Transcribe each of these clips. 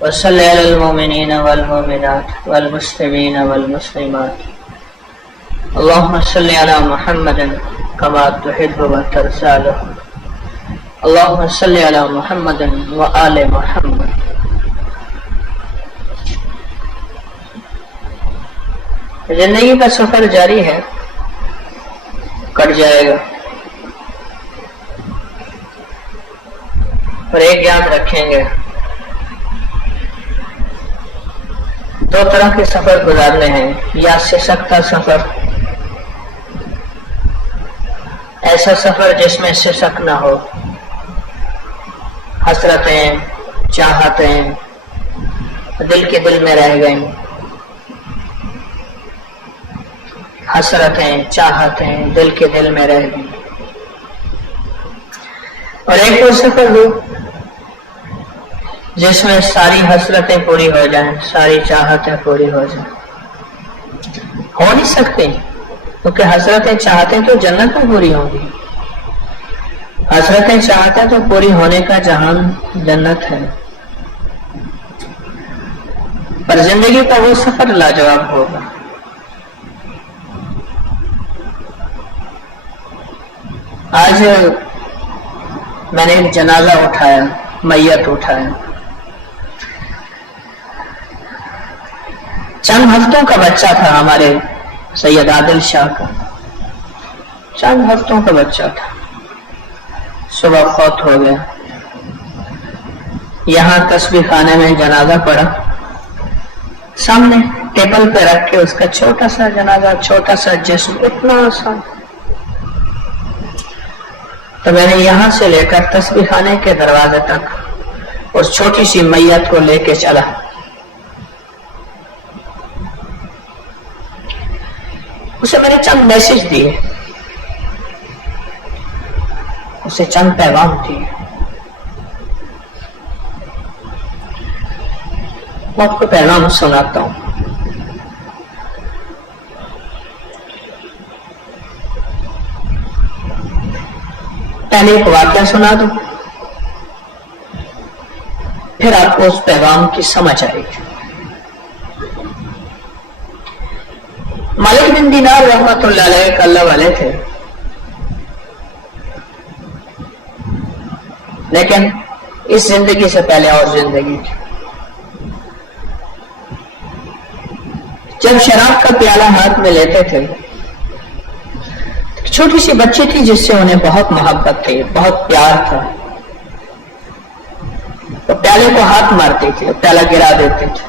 وصل علی المؤمنین والمؤمنات والمسلمین والمسلمات اللهم صل علی محمد کما تحب وترضى اللهم صل علی محمد وآل محمد. زندگی کا سفر جاری ہے، کٹ جائے گا، اور ایک یاد رکھیں گے، دو طرح کے سفر گزارنے ہیں، یا سسکتا سفر، ایسا سفر جس میں سسک نہ ہو، حسرتیں چاہتیں دل کے دل میں رہ گئیں، حسرتیں چاہتیں دل کے دل میں رہ گئیں. اور ایک وہ سفر ہو جس میں ساری حسرتیں پوری ہو جائیں، ساری چاہتیں پوری ہو جائیں. ہو نہیں سکتی، کیونکہ حسرتیں چاہتیں تو جنت میں پوری ہوں گی، حسرتیں چاہتیں تو پوری ہونے کا جہان جنت ہے. پر زندگی کا وہ سفر لاجواب ہوگا. آج میں نے ایک جنازہ اٹھایا، میت اٹھایا، چند ہفتوں کا بچہ تھا ہمارے سید عادل شاہ کا، چند ہفتوں کا بچہ تھا. صبح فوت ہو گیا. یہاں تسبیح خانے میں جنازہ پڑا، سامنے ٹیبل پہ رکھ کے اس کا چھوٹا سا جنازہ، چھوٹا سا جسم، اتنا آسان. تو میں نے یہاں سے لے کر تسبیح خانے کے دروازے تک اس چھوٹی سی میت کو لے کے چلا. اسے میں نے چند میسج دیے، اسے چند پیغام دیے. میں آپ کو پیغام سناتا ہوں. پہلے ایک واقعہ سنا دوں، پھر آپ کو اس پیغام کی سمجھ آئے گی. مالک بن دینار رحمۃ اللہ علیہ ایک اللہ والے تھے، لیکن اس زندگی سے پہلے اور زندگی تھی. جب شراب کا پیالہ ہاتھ میں لیتے تھے، چھوٹی سی بچی تھی جس سے انہیں بہت محبت تھی، بہت پیار تھا. وہ پیالے کو ہاتھ مارتی تھی، پیالہ گرا دیتے تھے.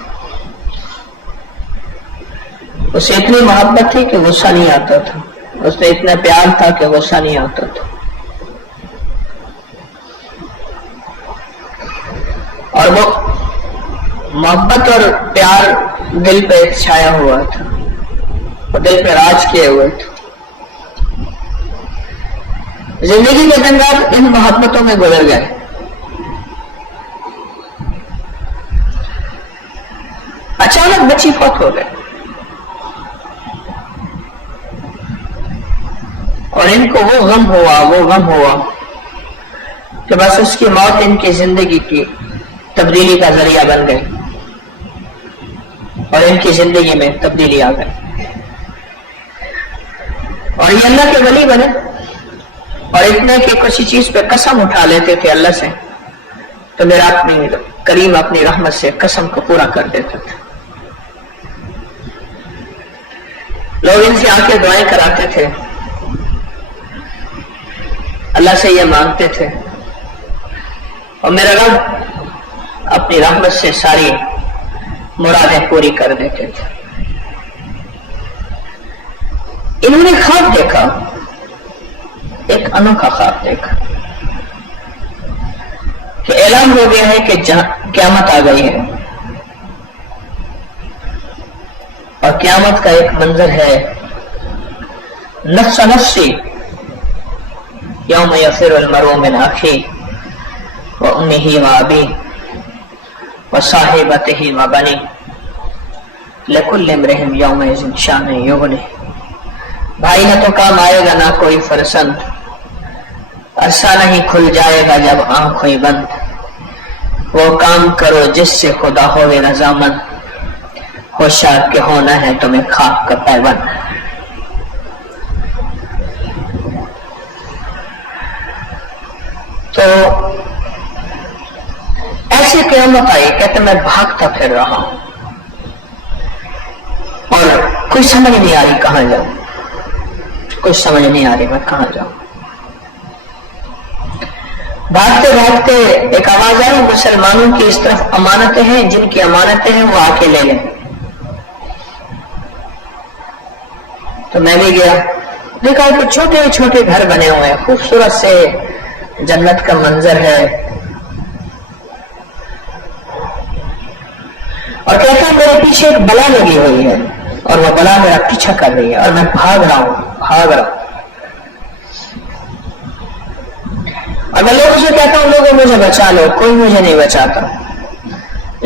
اسے اتنی محبت تھی کہ غصہ نہیں آتا تھا، اس سے اتنا پیار تھا کہ غصہ نہیں آتا تھا. اور وہ محبت اور پیار دل پہ چھایا ہوا تھا، وہ دل پہ راج کیے ہوئے تھے. زندگی کے دن رات ان محبتوں میں گزر گئے. اچانک بچی فوت ہو گئے، اور ان کو وہ غم ہوا کہ بس اس کی موت ان کی زندگی کی تبدیلی کا ذریعہ بن گئی، اور ان کی زندگی میں تبدیلی آ گئی. اور یہ اللہ کے ولی بنے، اور اتنا کہ کسی چیز پہ قسم اٹھا لیتے تھے اللہ سے، تو میرا اپنی کریم اپنی رحمت سے قسم کو پورا کر دیتا تھا. لوگ ان سے آ کے دعائیں کراتے تھے، اللہ سے یہ مانگتے تھے، اور میرا رب اپنی رحمت سے ساری مرادیں پوری کر دیتے تھے. انہوں نے خواب دیکھا، ایک انوکھا خواب دیکھا کہ اعلان ہو گیا ہے کہ قیامت آ گئی ہے. اور قیامت کا ایک منظر ہے، نفس نفسی یوم یفر المرء من اخیہ وامہ وابیہ وصاحبتہ وبنیہ لکل امرئ یومئذ شأن یغنیہ. بھائی نہ تو کام آئے گا نہ کوئی فرزند، عرصہ نہیں کھل جائے گا جب آنکھ ہوئی بند. وہ کام کرو جس سے خدا ہوئے رضامند، ہوشیار کے ہونا ہے تمہیں خاک کا پیوند۔ تو ایسی قیامت آئی، کہتے میں بھاگتا پھر رہا ہوں اور کوئی سمجھ نہیں آ رہی کہاں جاؤں، کوئی سمجھ نہیں آ رہی میں کہاں جاؤں۔ بھاگتے بھاگتے ایک آواز آئی، مسلمانوں کی اس طرف امانتیں ہیں، جن کی امانتیں ہیں وہ آ کے لے لیں۔ تو میں بھی گیا، دیکھا کہ چھوٹے چھوٹے گھر بنے ہوئے ہیں، خوبصورت سے جنت کا منظر ہے، اور کہتا ہے میرے پیچھے ایک بلا لگی ہوئی ہے اور وہ بلا میرا پیچھا کر رہی ہے اور میں بھاگ رہا ہوں۔ اور میں لوگوں سے کہتا ہوں لوگوں مجھے بچا لو، کوئی مجھے نہیں بچاتا۔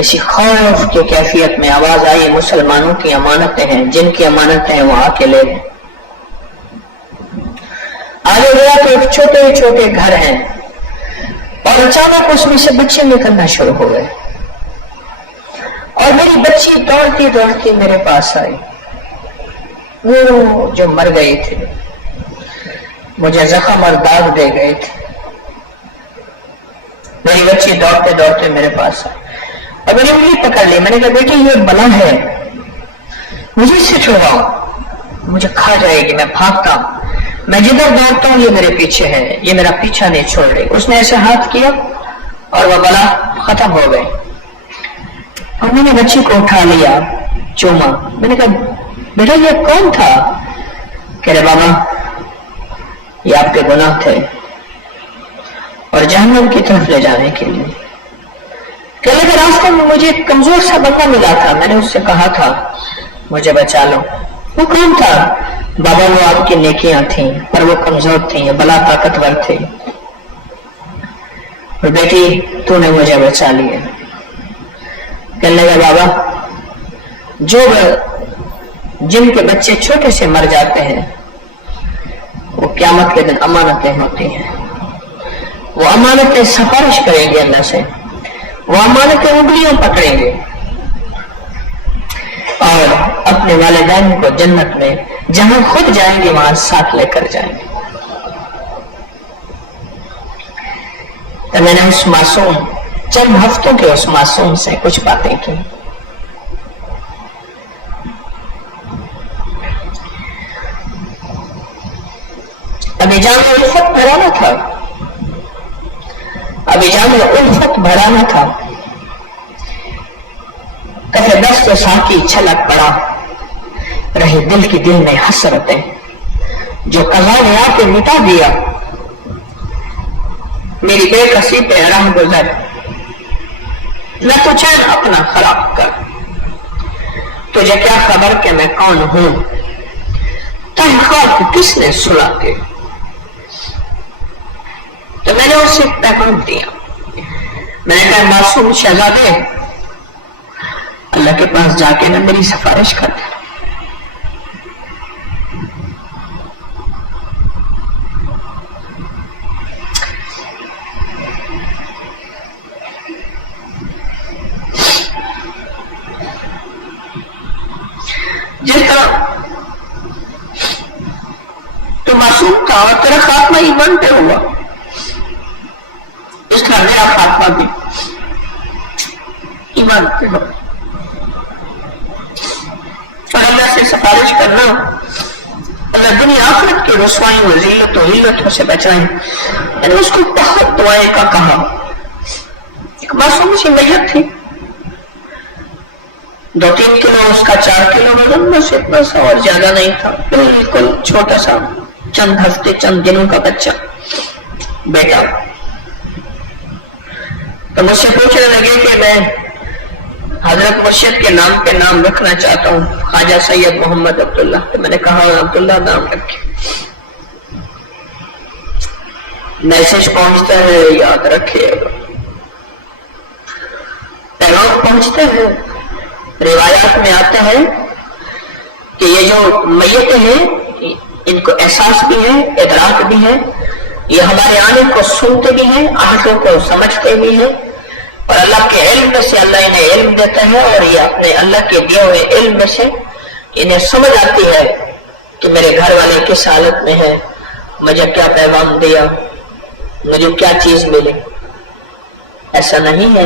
اسی خوف کی کیفیت میں آواز آئی، مسلمانوں کی امانتیں ہیں، جن کی امانتیں ہیں وہ آ کے لے لیں۔ آگے گیا تو ایک چھوٹے چھوٹے گھر ہیں اور اچانک اس میں سے بچے نکلنا شروع ہو گئے اور میری بچی دوڑتی دوڑتی میرے پاس آئی، وہ جو مر گئی تھی، مجھے زخم اور داغ دے گئے تھے، میری بچی دوڑتے دوڑتے میرے پاس آئی اور میں نے انگلی پکڑ لی، میں نے کہا بیٹی یہ بلا ہے، مجھے اس سے چھوڑاؤ، مجھے کھا جائے گی، میں بھاگتا ہوں، میں جدھر دوڑتا ہوں یہ میرے پیچھے ہے، یہ میرا پیچھا نہیں چھوڑ رہی۔ اس نے ایسے ہاتھ کیا اور وہ بلا ختم ہو گئی اور میں نے بچی کو اٹھا لیا، چوما، میں نے کہا بیٹا یہ کون تھا؟ کہہ رہے بابا یہ آپ کے گناہ تھے اور جہنم کی طرف لے جانے کے لیے۔ کہنے کے راستے میں مجھے ایک کمزور سا بندہ ملا تھا، میں نے اس سے کہا تھا مجھے بچا لو۔ وہ کون تھا؟ بابا وہ آپ کی نیکیاں تھیں پر وہ کمزور تھیں، بلا طاقتور تھے، اور بیٹی تو نے مجھے بچا لیا۔ کہنے لگا بابا جن کے بچے چھوٹے سے مر جاتے ہیں وہ قیامت کے دن امانتیں ہوتی ہیں، وہ امانتیں سفارش کریں گے اللہ سے، وہ امانتیں انگلیاں پکڑیں گے اور اپنے والدین کو جنت میں جہاں خود جائیں گے وہاں ساتھ لے کر جائیں گے۔ تو میں نے اس معصوم چند ہفتوں کے اس معصوم سے کچھ باتیں کی۔ ابھی جامع الفت بھرانا تھا، ابھی جامع الفت بھرانا تھا، کہتے دست ساکی چھلک پڑا، رہے دل کی دل میں حسرتیں، جو قضا نے آ کے مٹا دیا، میری بے کسی پہ راہ گزر، نہ تو چین اپنا خراب کر، تجھے کیا خبر کہ میں کون ہوں، تحقیق کس نے سنا کے۔ تو میں نے اسے پیغام دیا، میں نے کہا معصوم شہزادے اللہ کے پاس جا کے نہ میری سفارش کر دے، جس طرح تو معصوم تھا اور تیرا خاتمہ ایمان پہ ہوا، اس طرح میرا خاتمہ بھی ایمان پہ ہو، اور اللہ سے سفارش کرنا اللہ دنیا آخرت کی رسوائیوں ذلت و حلتوں سے بچائیں۔ میں نے اس کو بہت دعائیں کا کہا، ایک معصوم سی میت تھی، 2-3 کلو اس کا 4 کلو وزن، بس اتنا سا اور زیادہ نہیں تھا، بالکل چھوٹا سا، چند ہفتے چند دنوں کا بچہ بیٹا۔ تو مجھ سے پوچھنے لگے کہ میں حضرت مرشد کے نام پہ نام رکھنا چاہتا ہوں، خواجہ سید محمد عبداللہ۔ تو میں نے کہا عبداللہ نام رکھے، میسج پہنچتا ہے یاد رکھے، پیغام پہنچتے ہیں، روایات میں آتا ہے کہ یہ جو میتیں ہیں ان کو احساس بھی ہے، ادراک بھی ہے، یہ ہمارے آنے کو سنتے بھی ہیں، آہتوں کو سمجھتے بھی ہیں، اور اللہ کے علم میں سے اللہ انہیں علم دیتا ہے، اور یہ اپنے اللہ کے دیے ہوئے علم میں سے انہیں سمجھ آتی ہے کہ میرے گھر والے کس حالت میں ہے، مجھے کیا پیغام دیا، مجھے کیا چیز ملی۔ ایسا نہیں ہے،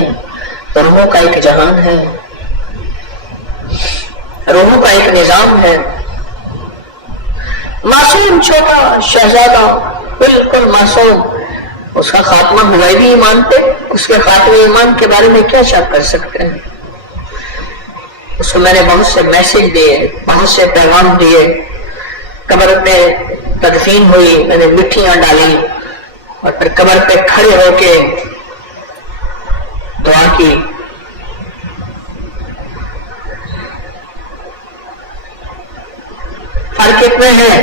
روحوں کا ایک جہان ہے، روحوں کا ایک نظام ہے۔ معصوم چھوٹا شہزادہ بالکل معصوم، اس کا خاتمہ ہوا بھی ایمان پہ، اس کے خاتمے ایمان کے بارے میں کیا شک کر سکتے ہیں؟ اس کو میں نے بہت سے میسج دیے، بہت سے پیغام دیے، قبر پہ تدفین ہوئی، میں نے مٹھیاں ڈالی اور پھر قبر پہ کھڑے ہو کے دعا کی۔ فرق اتنا ہے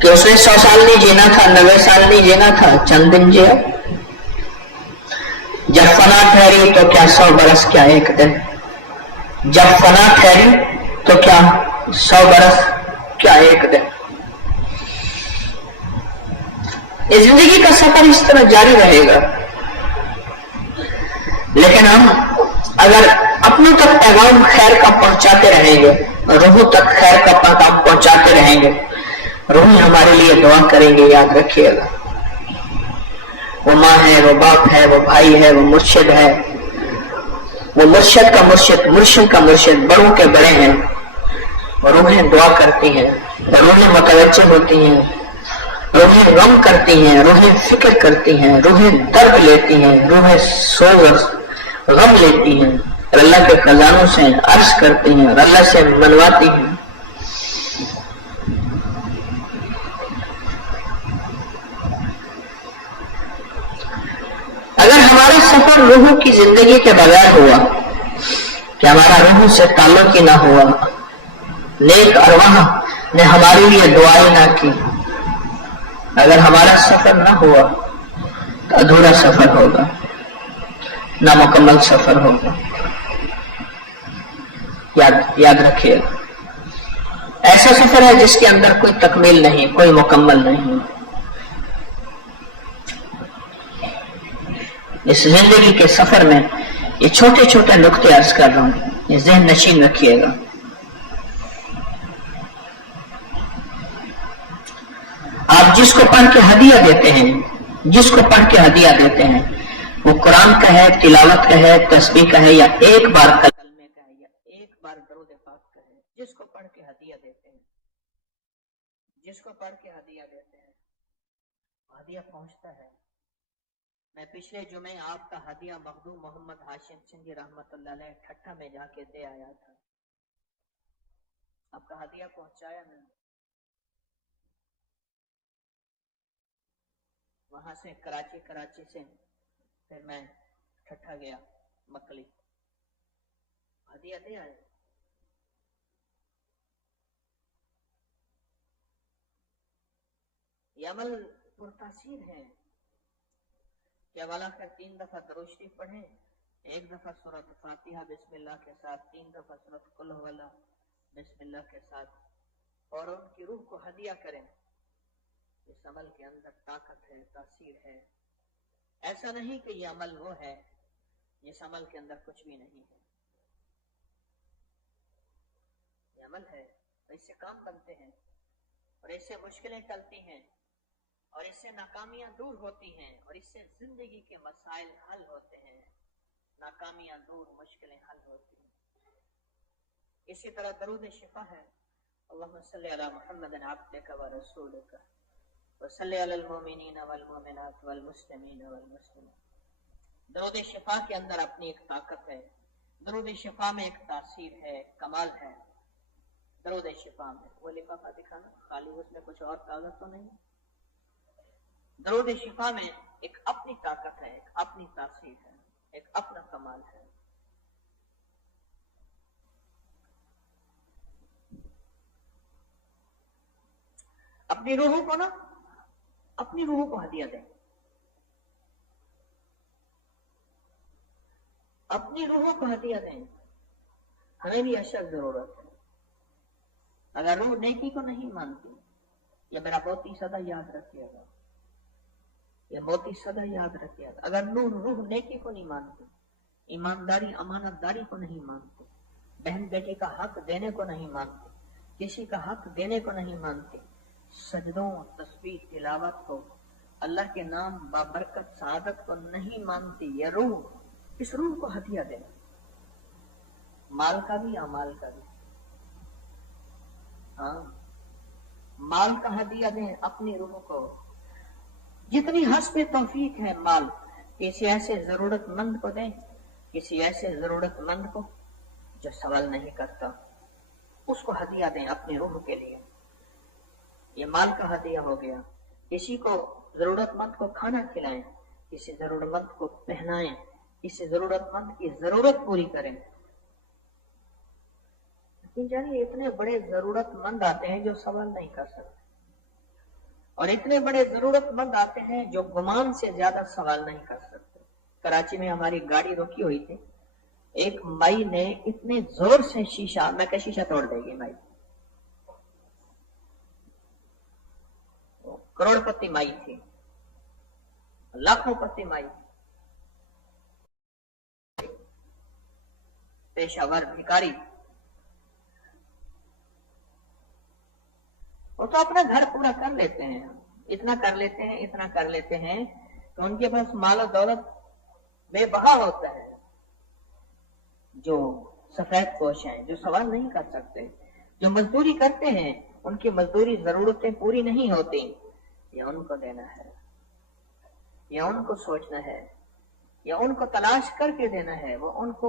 کہ اس نے 100 سال نہیں جینا تھا، 90 سال نہیں جینا تھا، چند دن جیا۔ جب فنا ٹھہری تو کیا 100 برس، کیا ایک دن۔ جب فنا ٹھہری تو کیا 100 برس، کیا ایک دن۔ یہ زندگی کا سفر اس طرح جاری رہے گا، لیکن ہم اگر اپنوں تک پیغام خیر کا پہنچاتے رہیں گے، روحوں تک خیر کا پیغام پہنچاتے رہیں گے، روح ہمارے لیے دعا کریں گے۔ یاد رکھیے گا، وہ ماں ہے، وہ باپ ہے، وہ بھائی ہے، وہ مرشد ہے، وہ مرشد کا مرشد، مرشد کا مرشد، بڑوں کے بڑے ہیں۔ روحیں دعا کرتی ہیں، روحیں متوجہ ہوتی ہیں، روحیں غم کرتی ہیں، روحیں فکر کرتی ہیں، روحیں درد لیتی ہیں، روحیں سوز غم لیتی ہیں، اور اللہ کے خزانوں سے عرض کرتی ہیں اور اللہ سے منواتی ہیں۔ اگر ہمارا سفر روحوں کی زندگی کے بغیر ہوا، کہ ہمارا روحوں سے تعلق ہی نہ ہوا، نیک ارواح نے ہمارے لیے دعائیں نہ کی، اگر ہمارا سفر نہ ہوا تو ادھورا سفر ہوگا، نامکمل سفر ہوگا۔ یاد رکھیے، ایسا سفر ہے جس کے اندر کوئی تکمیل نہیں، کوئی مکمل نہیں۔ اس زندگی کے سفر میں یہ چھوٹے چھوٹے نقطے عرض کر رہا ہوں، یہ ذہن نشین رکھیے گا۔ آپ جس کو پڑھ کے ہدیہ دیتے ہیں، جس کو پڑھ کے ہدیہ دیتے ہیں، وہ قرآن کا ہے، تلاوت کا ہے، تسبیح کا ہے، یا ایک بار کلمے کا ہے، یا ایک بار درود پاک کا ہے، جس کو پڑھ کے ہدیہ دیتے ہیں، جس کو پڑھ کے ہدیہ دیتے ہیں، ہدیہ پہنچتا ہے۔ میں پچھلے جمعے آپ کا ہدیہ مخدوم محمد ہاشم سنگھی رحمت اللہ علیہ ٹھٹھا میں جا کے دے آیا تھا، آپ کا ہدیہ پہنچایا میں نے۔ وہاں سے کراچی سے پھر میں ٹھٹھا گیا مکلی، ہدیہ دے آئے۔ یہ عمل پرتاثیر ہے کہ اولا کر 3 دفعہ درود شریف پڑھیں، 1 دفعہ سورۃ فاتحہ بسم اللہ کے ساتھ، 3 دفعہ سورۃ قل هو اللہ بسم اللہ کے ساتھ، اور ان کی روح کو ہدیہ کریں۔ اس عمل کے اندر طاقت ہے، تاثیر ہے۔ ایسا نہیں کہ یہ عمل وہ ہے جس عمل کے اندر کچھ بھی نہیں ہے، یہ عمل ہے، اور اس سے کام بنتے ہیں، اور اس سے مشکلیں ٹلتی ہیں، اور اس سے ناکامیاں دور ہوتی ہیں، اور اس سے زندگی کے مسائل حل ہوتے ہیں، ناکامیاں دور، مشکلیں حل ہوتی ہیں۔ اسی طرح درود شفا ہے، اللہم صلی علی محمد عبدک و رسولک وصلی علی المؤمنین والمؤمنات والمسلمین والمسلمات۔ درود شفا کے اندر اپنی ایک طاقت ہے، درود شفا میں ایک تاثیر ہے، کمال ہے۔ درود شفا میں وہ لفافہ دکھانا، خالی اس میں کچھ اور کاغذ تو نہیں۔ درود شفا میں ایک اپنی طاقت ہے، ایک اپنی تاثیر ہے، ایک اپنا کمال ہے۔ اپنی روحوں کو اپنی روحوں کو ہدیہ دیں، اپنی روحوں کو ہدیہ دیں۔ ہمیں بھی اشد ضرورت ہے۔ اگر روح نیکی کو نہیں مانتی، یہ میرا بہت ہی صدا یاد رکھیے گا، یہ موتی سدا یاد رکھے. اگر روح نیکی کو نہیں مانتے، ایمانداری امانت داری کو نہیں مانتے، بہن بیٹے کا حق دینے کو نہیں مانتے، کسی کا حق دینے کو نہیں مانتے، سجدوں تسبیح تلاوت کو، اللہ کے نام بابرکت سعادت کو نہیں مانتی، یہ روح، اس روح کو ہدیہ دینا، مال کا بھی اعمال کا بھی. ہاں، مال کا ہدیہ دیں اپنی روح کو، جتنی حسب توفیق ہے مال کسی ایسے ضرورت مند کو دیں، کسی ایسے ضرورت مند کو جو سوال نہیں کرتا، اس کو ہدیہ دیں اپنی روح کے لیے. یہ مال کا ہدیہ ہو گیا. کسی کو ضرورت مند کو کھانا کھلائیں، کسی ضرورت مند کو پہنائیں، کسی ضرورت مند کی ضرورت پوری کریں. جانیے اتنے بڑے ضرورت مند آتے ہیں جو سوال نہیں کر سکتے، اور اتنے بڑے ضرورت مند آتے ہیں جو گمان سے زیادہ سوال نہیں کر سکتے. کراچی میں ہماری گاڑی روکی ہوئی تھی، ایک مائی نے اتنے زور سے شیشہ، میں کہ شیشہ توڑ دے گی مائی، کروڑ پتی مائی تھی، لاکھوں پتی مائی تھی، پیشہ ور بھکاری. وہ تو اپنا گھر پورا کر لیتے ہیں، اتنا کر لیتے ہیں، اتنا کر لیتے ہیں کہ ان کے پاس مال و دولت بے بہا ہوتا ہے. جو سفید پوش ہیں، جو سوال نہیں کر سکتے، جو مزدوری کرتے ہیں، ان کی مزدوری ضرورتیں پوری نہیں ہوتی، یا ان کو دینا ہے، یا ان کو سوچنا ہے، یا ان کو تلاش کر کے دینا ہے. وہ ان کو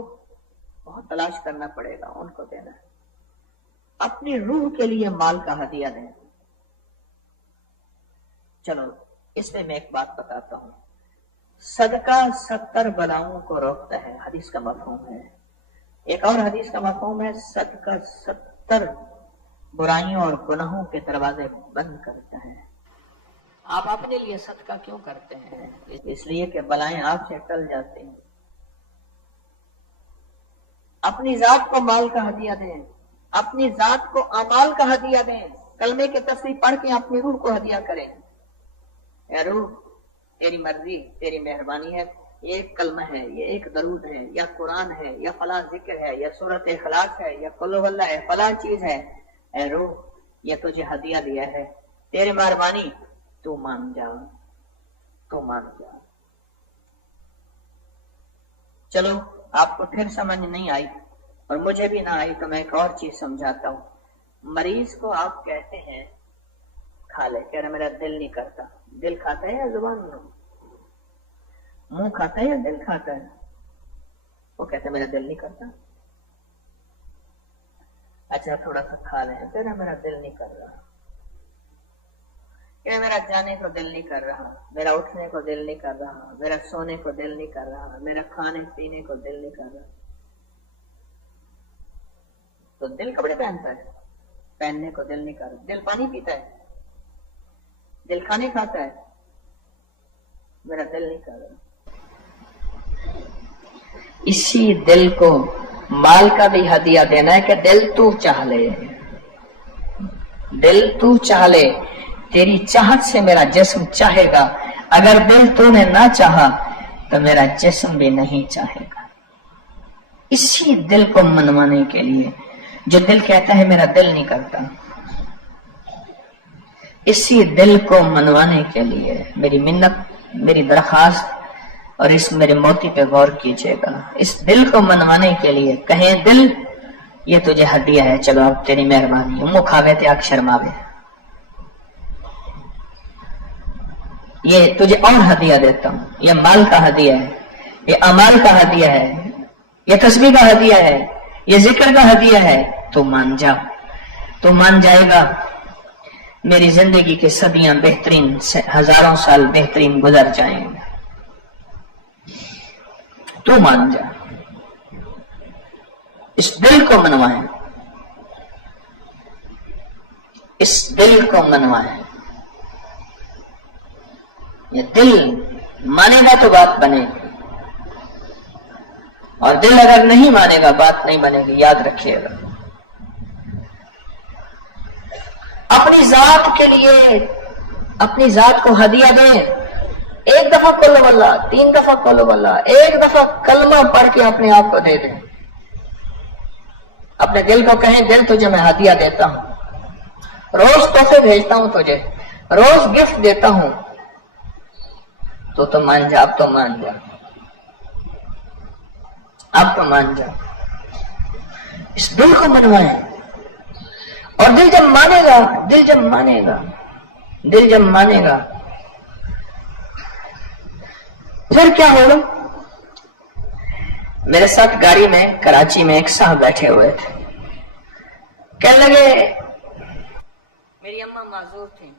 بہت تلاش کرنا پڑے گا، ان کو دینا ہے. اپنی روح کے لیے مال کا ہدیہ دیں. چلو اس میں ایک بات بتاتا ہوں. صدقہ 70 بلاؤں کو روکتا ہے، حدیث کا مفہوم ہے. ایک اور حدیث کا مفہوم ہے، صدقہ 70 برائیوں اور گناہوں کے دروازے بند کرتا ہے. آپ اپنے لیے صدقہ کیوں کرتے ہیں؟ اس لیے کہ بلائیں آپ سے ٹل جاتے ہیں. اپنی ذات کو مال کا ہدیہ دیں، اپنی ذات کو اعمال کا ہدیہ دیں. کلمے کے تسبیح پڑھ کے اپنی روح کو ہدیہ کریں. اے روح، تیری مرضی، تیری مہربانی ہے، یہ ایک کلمہ ہے، یہ ایک درود ہے، یا قرآن ہے، یا فلاں ذکر ہے، یا سورۃ اخلاص ہے، یا قل ہو اللہ ہے، فلاں چیز ہے. اے روح، یہ تجھے ہدیہ دیا ہے، تیری مہربانی، تو مان جا، تو مان جا. چلو آپ کو پھر سمجھ نہیں آئی اور مجھے بھی نہ آئی تو میں ایک اور چیز سمجھاتا ہوں. مریض کو آپ کہتے ہیں کھا لے، کہہ رہا میرا دل نہیں کرتا. دل کھاتا ہے یا زبان میں؟ منہ کھاتا ہے یا دل کھاتا ہے؟ وہ کہتا ہے میرا دل نہیں کرتا. اچھا تھوڑا سا کھا لیں، کہہ رہا میرا دل نہیں کر رہا، کہ میرا جانے کو دل نہیں کر رہا، میرا اٹھنے کو دل نہیں کر رہا، میرا سونے کو دل نہیں کر رہا، میرا کھانے پینے کو دل نہیں کر رہا. تو دل کپڑے پہنتا ہے، پہننے کو دل نہیں کر رہا. دل پانی پیتا ہے، دل کھانے کھاتا ہے، میرا دل نہیں کر رہا. اسی دل کو مال کا بھی ہدیہ دینا ہے کہ دل تو چاہ لے، دل تو چاہ لے. تیری چاہت سے میرا جسم چاہے گا، اگر دل تو نے نہ چاہا تو میرا جسم بھی نہیں چاہے گا. اسی دل کو منوانے کے لیے، جو دل کہتا ہے میرا دل نہیں کرتا، اسی دل کو منوانے کے لیے میری منت، میری درخواست، اور اس میرے موتی پہ غور کیجیے گا. اس دل کو منوانے کے لیے کہیں دل یہ تجھے ہدیہ ہے، چلو اب تیری مہربانی، منہ کھاوے تے آنکھ شرماوے، یہ تجھے اور ہدیہ دیتا ہوں. یہ مال کا ہدیہ ہے، یہ اعمال کا ہدیہ ہے، یہ تسبیح کا ہدیہ ہے، یہ ذکر کا ہدیہ ہے. تو مان جا، تو مان جائے گا. میری زندگی کے صدیاں بہترین، ہزاروں سال بہترین گزر جائیں گے. تو مان جا. اس دل کو منوائیں، اس دل کو منوائیں. یہ دل مانے گا تو بات بنے گی، اور دل اگر نہیں مانے گا بات نہیں بنے گی. یاد رکھیے گا. اپنی ذات کے لیے اپنی ذات کو ہدیہ دیں. ایک دفعہ قل ہو اللہ، 3 دفعہ قل ہو اللہ، ایک دفعہ کلمہ پڑھ کے اپنے آپ کو دے دیں. اپنے دل کو کہیں دل تجھے میں ہدیہ دیتا ہوں، روز تحفے بھیجتا ہوں تجھے، روز گفٹ دیتا ہوں، تو مان جا، اب تو مان جا، اب تو مان جا. اس دل کو منوائیں. اور دل جب مانے گا، دل جب مانے گا، دل جب مانے گا، پھر کیا ہوگا؟ میرے ساتھ گاڑی میں کراچی میں ایک صاحب بیٹھے ہوئے تھے، کہنے لگے میری اماں معذور تھیں،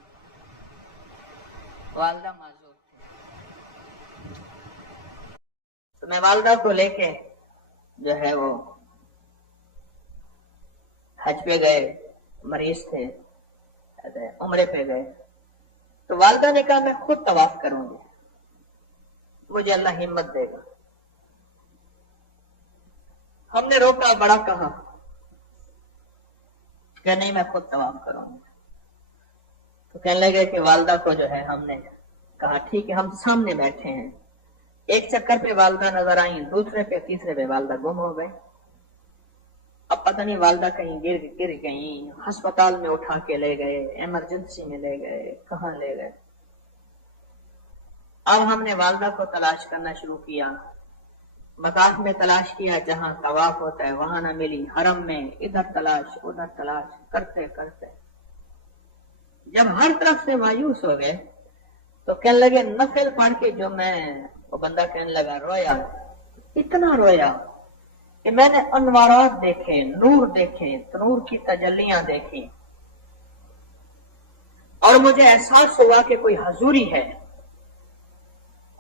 والدہ معذور تھی، تو میں والدہ کو لے کے جو ہے وہ حج پہ گئے، مریض تھے، عمرے پہ گئے، تو والدہ نے کہا میں خود طواف کروں گی، مجھے اللہ ہمت دے گا. ہم نے روکا، بڑا کہا کہ نہیں میں خود طواف کروں گا. تو کہنے لگے کہ والدہ کو جو ہے ہم نے کہا ٹھیک ہے، ہم سامنے بیٹھے ہیں. ایک چکر پہ والدہ نظر آئیں، دوسرے پہ، تیسرے پہ والدہ گم ہو گئے. اب پتہ نہیں والدہ کہیں گر گئیں، ہسپتال میں اٹھا کے لے گئے، ایمرجنسی میں لے گئے، کہاں لے گئے. اب ہم نے والدہ کو تلاش کرنا شروع کیا، مطاف میں تلاش کیا، جہاں طواف ہوتا ہے وہاں نہ ملی، حرم میں ادھر تلاش ادھر تلاش کرتے کرتے جب ہر طرف سے مایوس ہو گئے تو کہنے لگے نفل پڑھ کے جو میں، وہ بندہ کہنے لگا رویا، اتنا رویا کہ میں نے انوارات دیکھے، نور دیکھے، نور کی تجلیاں دیکھی، اور مجھے احساس ہوا کہ کوئی حضوری ہے،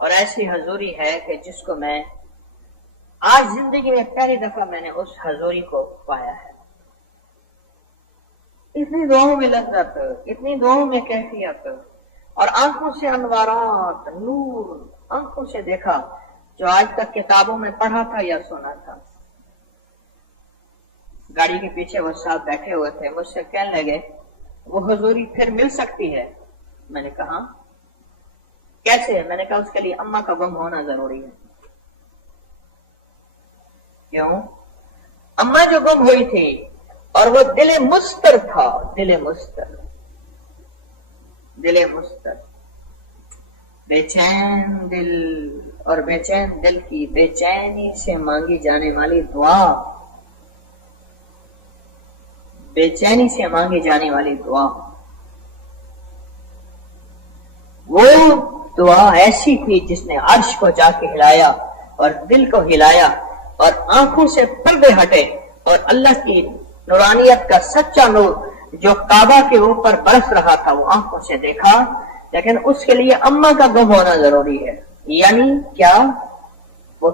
اور ایسی حضوری ہے کہ جس کو میں آج زندگی میں پہلی دفعہ میں نے اس حضوری کو پایا ہے. اتنی دعاؤں میں لذت، اتنی دعاؤں میں کیفیت، اور آنکھوں سے انوارات، نور، آنکھوں سے دیکھا جو آج تک کتابوں میں پڑھا تھا یا سنا تھا. گاڑی کے پیچھے وہ صاحب بیٹھے ہوئے تھے، مجھ سے کہنے لگے وہ حضوری پھر مل سکتی ہے؟ میں نے کہا کیسے؟ میں نے کہا اس کے لیے اماں کا گم ہونا ضروری ہے. کیوں؟ اماں جو گم ہوئی تھی اور وہ دل مستر تھا، دل مستر، دل مستر، بے چین دل، اور بے چین دل کی بے چینی سے مانگی جانے والی دعا، بے چینی سے مانگی جانے والی دعا، وہ دعا ایسی تھی جس نے عرش کو جا کے ہلایا اور دل کو ہلایا، اور آنکھوں سے پردے ہٹے، اور اللہ کی نورانیت کا سچا نور جو کعبہ کے اوپر برس رہا تھا وہ آنکھوں سے دیکھا. لیکن اس کے لیے اماں کا گم ہونا ضروری ہے. یعنی کیا؟ وہ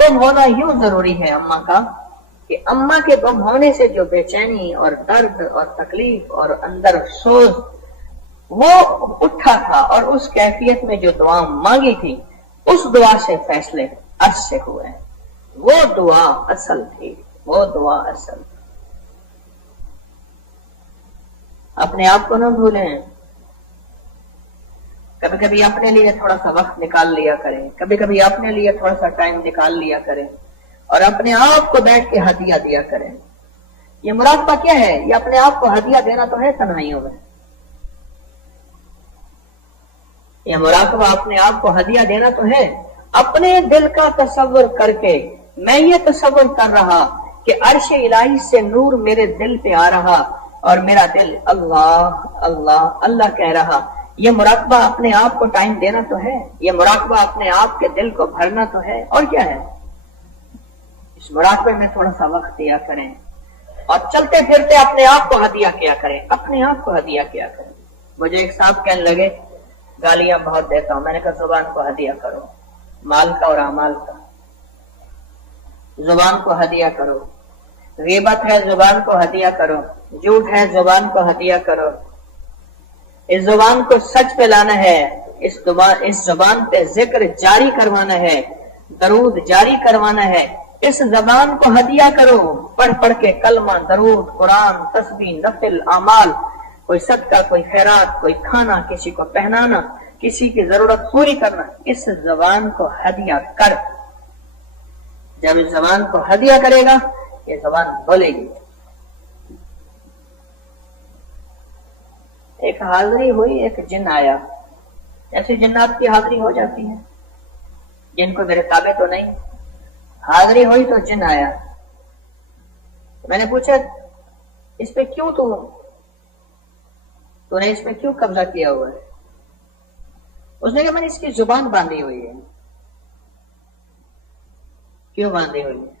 گم ہونا یوں ضروری ہے اماں کا کہ اماں کے گم ہونے سے جو بے چینی اور درد اور تکلیف اور اندر سوز وہ اٹھا تھا، اور اس کیفیت میں جو دعا مانگی تھی اس دعا سے فیصلے عرش سے ہوئے. وہ دعا اصل تھی، وہ دعا اصل. اپنے آپ کو نہ بھولیں، کبھی کبھی اپنے لیے تھوڑا سا وقت نکال لیا کریں، کبھی کبھی اپنے لیے تھوڑا سا ٹائم نکال لیا کریں، اور اپنے آپ کو بیٹھ کے ہدیہ دیا کریں. یہ مراقبہ کیا ہے؟ یہ اپنے آپ کو ہدیہ دینا تو ہے تنہائیوں میں. یہ مراقبہ اپنے آپ کو ہدیہ دینا تو ہے. اپنے دل کا تصور کر کے میں یہ تصور کر رہا کہ عرش الہی سے نور میرے دل پہ آ رہا اور میرا دل اللہ اللہ اللہ کہہ رہا. یہ مراقبہ اپنے آپ کو ٹائم دینا تو ہے. یہ مراقبہ اپنے آپ کے دل کو بھرنا تو ہے. اور کیا ہے؟ اس مراقبے میں تھوڑا سا وقت دیا کریں اور چلتے پھرتے اپنے آپ کو ہدیہ کیا کریں، اپنے آپ کو ہدیہ کیا کریں. مجھے ایک صاحب کہنے لگے گالیاں بہت دیتا ہوں. میں نے کہا زبان کو ہدیہ کرو، مال کا اور اعمال کا. زبان کو ہدیہ کرو. غیبت ہے زبان کو ہدیہ کرو، جھوٹ ہے زبان کو ہدیہ کرو. اس زبان کو سچ پہ لانا ہے، اس زبان پہ ذکر جاری کروانا ہے، درود جاری کروانا ہے. اس زبان کو ہدیہ کرو، پڑھ پڑھ کے کلمہ، درود، قرآن، تسبیح، نفل، اعمال، کوئی صدقہ، کوئی خیرات، کوئی کھانا، کسی کو پہنانا، کسی کی ضرورت پوری کرنا، اس زبان کو ہدیہ کر. جب اس زبان کو ہدیہ کرے گا یہ زبان بولے گی. ایک حاضری ہوئی، ایک جن آیا. ایسے جنات کی حاضری ہو جاتی ہے جن کو میرے تابع تو نہیں. حاضری ہوئی تو جن آیا. میں نے پوچھا اس پہ کیوں تو نے اس پہ کیوں قبضہ کیا ہوا ہے؟ اس نے کہا میں نے اس کی زبان باندھی ہوئی ہے. کیوں باندھی ہوئی ہے؟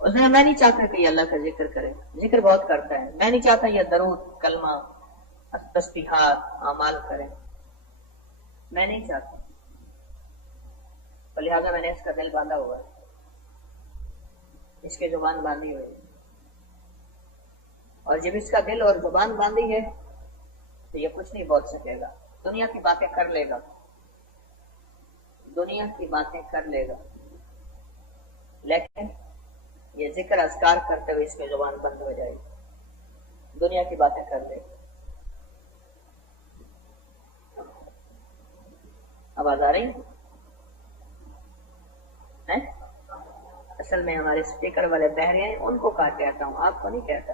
اس نے کہا میں نہیں چاہتا کہ یہ اللہ کا ذکر کرے. ذکر بہت کرتا ہے، میں نہیں چاہتا یہ درود، کلمہ، تسبیحات، اعمال کرے. میں نہیں چاہتا، لہٰذا میں نے اس کا دل باندھا ہوا ہے، اس کی زبان باندھی ہوئی ہے. اور جب اس کا دل اور زبان باندھی ہے تو یہ کچھ نہیں بول سکے گا. دنیا کی باتیں کر لے گا، دنیا کی باتیں کر لے گا، لیکن یہ ذکر اذکار کرتے ہوئے اس کی زبان بند ہو جائے گی. دنیا کی باتیں کر لے گا. آواز آ رہی ہے؟ اصل میں ہمارے اسپیکر والے بہرے ہیں، ان کو کہتا ہوں، آپ کو نہیں کہتا.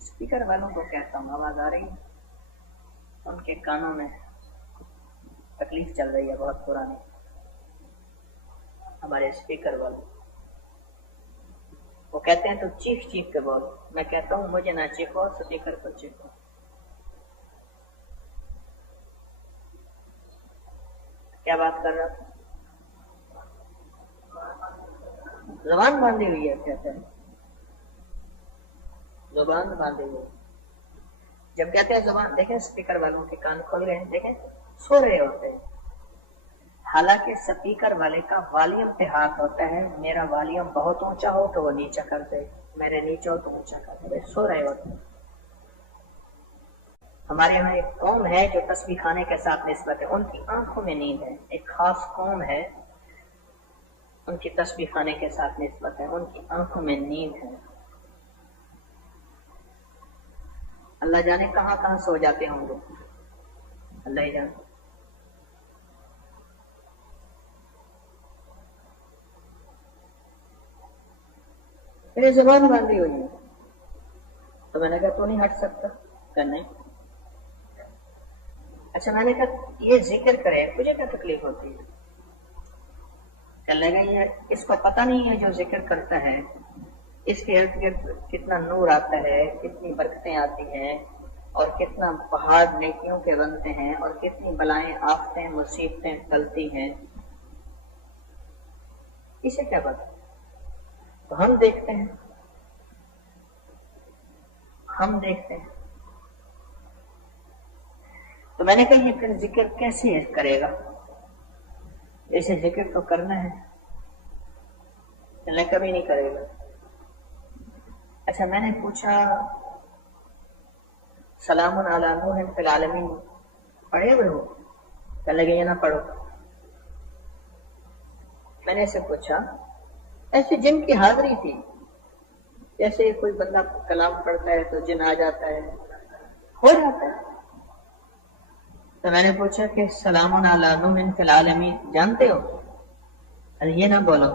اسپیکر والوں کو کہتا ہوں. آواز آ رہی ہے؟ ان کے کانوں میں تکلیف چل رہی ہے بہت پرانی. ہمارے اسپیکر والوں وہ کہتے ہیں تو چیخ چیخ کے بول. میں کہتا ہوں مجھے نہ چیخو، اسپیکر کو چیخو. کیا بات کر رہا تھا؟ زبان باندھی ہوئی ہے کہتے ہیں، زبان باندھی ہوئی. جب کہتے ہیں زبان، دیکھیں اسپیکر والوں کے کان کھل رہے ہیں، دیکھیں سو رہے ہوتے ہیں. حالانکہ اسپیکر والے کا والیوم پہ ہاتھ ہوتا ہے. میرا والیوم بہت اونچا ہو تو وہ نیچا کر دے، میرے نیچے ہو تو اونچا کر دے. سو رہے ہوتے ہیں. ہمارے یہاں ایک قوم ہے جو تسبیح خانے کے ساتھ نسبت ہے، ان کی آنکھوں میں نیند ہے. ایک خاص قوم ہے، ان کی تسبیح خانے کے ساتھ نسبت ہے، ان کی آنکھوں میں نیند ہے. اللہ جانے کہاں کہاں سو جاتے ہوں گے، اللہ ہی جانے. میری زبان باندھی ہوئی ہے. تو میں نے کہا تو نہیں ہٹ سکتا؟ کہ نہیں. اچھا میں نے کہا یہ ذکر کرے، مجھے کیا تکلیف ہوتی ہے؟ لگا یہ اس کو پتہ نہیں ہے جو ذکر کرتا ہے اس کے ارد گرد کتنا نور آتا ہے، کتنی برکتیں آتی ہیں، اور کتنا پہاڑ نیکیوں کے بنتے ہیں، اور کتنی بلائیں، آفتیں، مصیبتیں ٹلتی ہیں. اسے کیا پتا؟ تو ہم دیکھتے ہیں. تو میں نے کہا یہ پھر ذکر کیسے کرے گا؟ اسے ذکر تو کرنا ہے، اللہ کبھی نہیں کرے گا. اچھا میں نے پوچھا سلام علی نوح فی العالمین پڑھے ہوئے ہو؟ کہ لگے یہ نہ پڑھو. میں نے اسے پوچھا، ایسے جن کی حاضری تھی، جیسے کوئی بندہ کلام پڑھتا ہے تو جن آ جاتا ہے، ہو جاتا ہے. تو میں نے پوچھا کہ سلام علی نوح فی العالمین جانتے ہو؟ ارے یہ نہ بولو.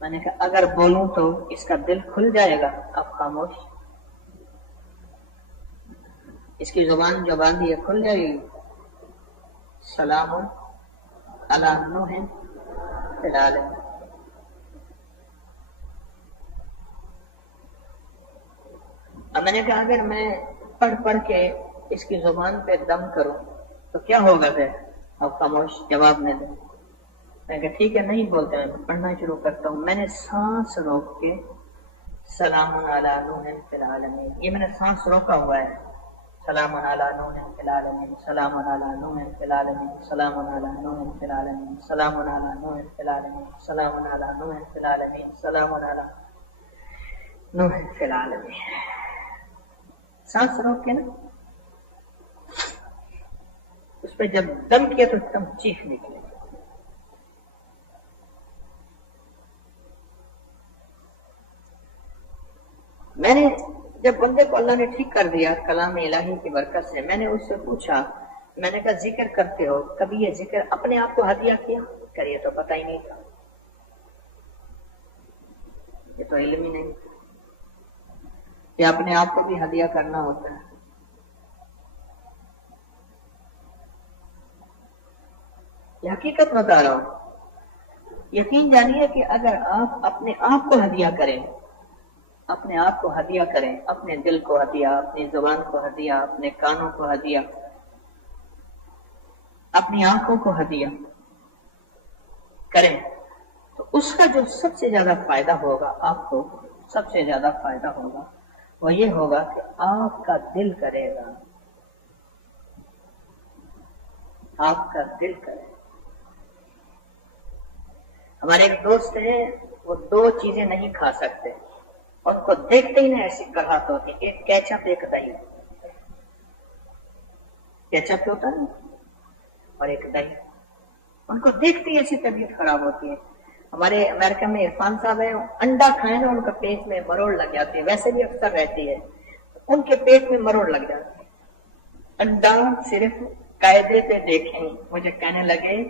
میں نے کہا اگر بولوں تو اس کا دل کھل جائے گا. اب خاموش. اس کی زبان جو باندھی ہے کھل جائے گی. سلام علی نوح فی العالمین. اب میں نے کہا اگر میں پڑھ پڑھ کے اس کی زبان پہ دم کروں تو کیا ہوگا پھر؟ اب خاموش، جواب نہیں دے. میں کہا ٹھیک ہے نہیں بولتے، میں پڑھنا شروع کرتا ہوں. میں نے سانس روک کے سلام علی نوح فی العالمین، یہ میں نے سانس روکا ہوا ہے. سلام علی نوح فی العالمین، سلام علی نوح فی العالمین، سلام علی نوح فی العالمین، سلام علی نوح فی العالمین، سلام علی نوح فی العالمین، سلام علی نوح فی العالمین. سانس روک کے نا اس پہ جب دم کیا تو دم چیخ نکلے. میں نے جب بندے کو اللہ نے ٹھیک کر دیا کلام الہی کی برکت سے، میں نے اس سے پوچھا میں نے کہا ذکر کرتے ہو، کبھی یہ ذکر اپنے آپ کو ہدیہ کیا؟ کریے تو پتہ ہی نہیں تھا، یہ تو علم ہی نہیں تھا کہ اپنے آپ کو بھی ہدیہ کرنا ہوتا ہے۔ یہ حقیقت بتا رہا ہوں، یقین جانیے کہ اگر آپ اپنے آپ کو ہدیہ کریں، اپنے آپ کو ہدیہ کریں، اپنے دل کو ہدیہ، اپنی زبان کو ہدیہ، اپنے کانوں کو ہدیہ، اپنی آنکھوں کو ہدیہ کریں، تو اس کا جو سب سے زیادہ فائدہ ہوگا، آپ کو سب سے زیادہ فائدہ ہوگا وہ یہ ہوگا کہ آپ کا دل کرے گا، آپ کا دل کرے گا۔ ہمارے ایک دوست ہیں، وہ دو چیزیں نہیں کھا سکتے، اور ان کو دیکھتے ہی نہیں ایسی کڑھاہٹ ہوتی، ایک کیچپ ایک دہی، کیچپ ہوتا ہے اور ایک دہی، ان کو دیکھتے ہی ایسی طبیعت خراب ہوتی ہے۔ ہمارے امریکہ میں عرفان صاحب ہیں، انڈا کھائیں نا ان کا پیٹ میں مروڑ لگ جاتی ہے، ویسے بھی اکثر رہتی ہے، ان کے پیٹ میں مروڑ لگ جاتی ہے۔ انڈا صرف قاعدے پہ دیکھیں، مجھے کہنے لگے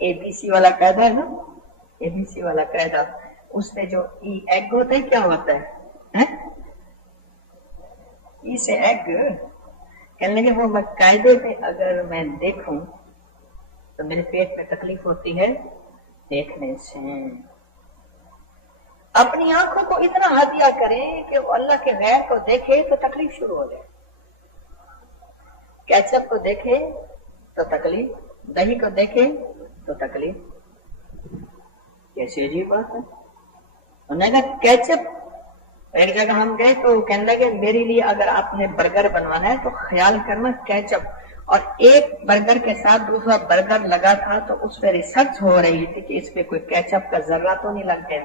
اے بی سی والا قاعدہ ہے نا، اے بی سی والا قاعدہ، اس میں جو ای ایگ ہوتا ہے کیا ہوتا ہے؟ ای سے ایگ، کہنے لگے وہ قاعدے پہ اگر میں دیکھوں تو میرے پیٹ میں تکلیف ہوتی ہے دیکھنے سے۔ اپنی آنکھوں کو اتنا ہدیہ کریں کہ وہ اللہ کے غیر کو دیکھے تو تکلیف شروع ہو جائے، کیچپ کو دیکھے تو تکلیف، دہی کو دیکھے تو تکلیف، کیسی عجیب بات ہے۔ انہوں نے کہا کیچپ، ایک جگہ ہم گئے تو کہنے لگے میرے لیے اگر آپ نے برگر بنوانا ہے تو خیال کرنا کیچپ، اور ایک برگر کے ساتھ دوسرا برگر لگا تھا تو اس پہ ریسرچ ہو رہی تھی کہ اس پہ کوئی کیچپ کا ذرہ تو نہیں لگ گیا،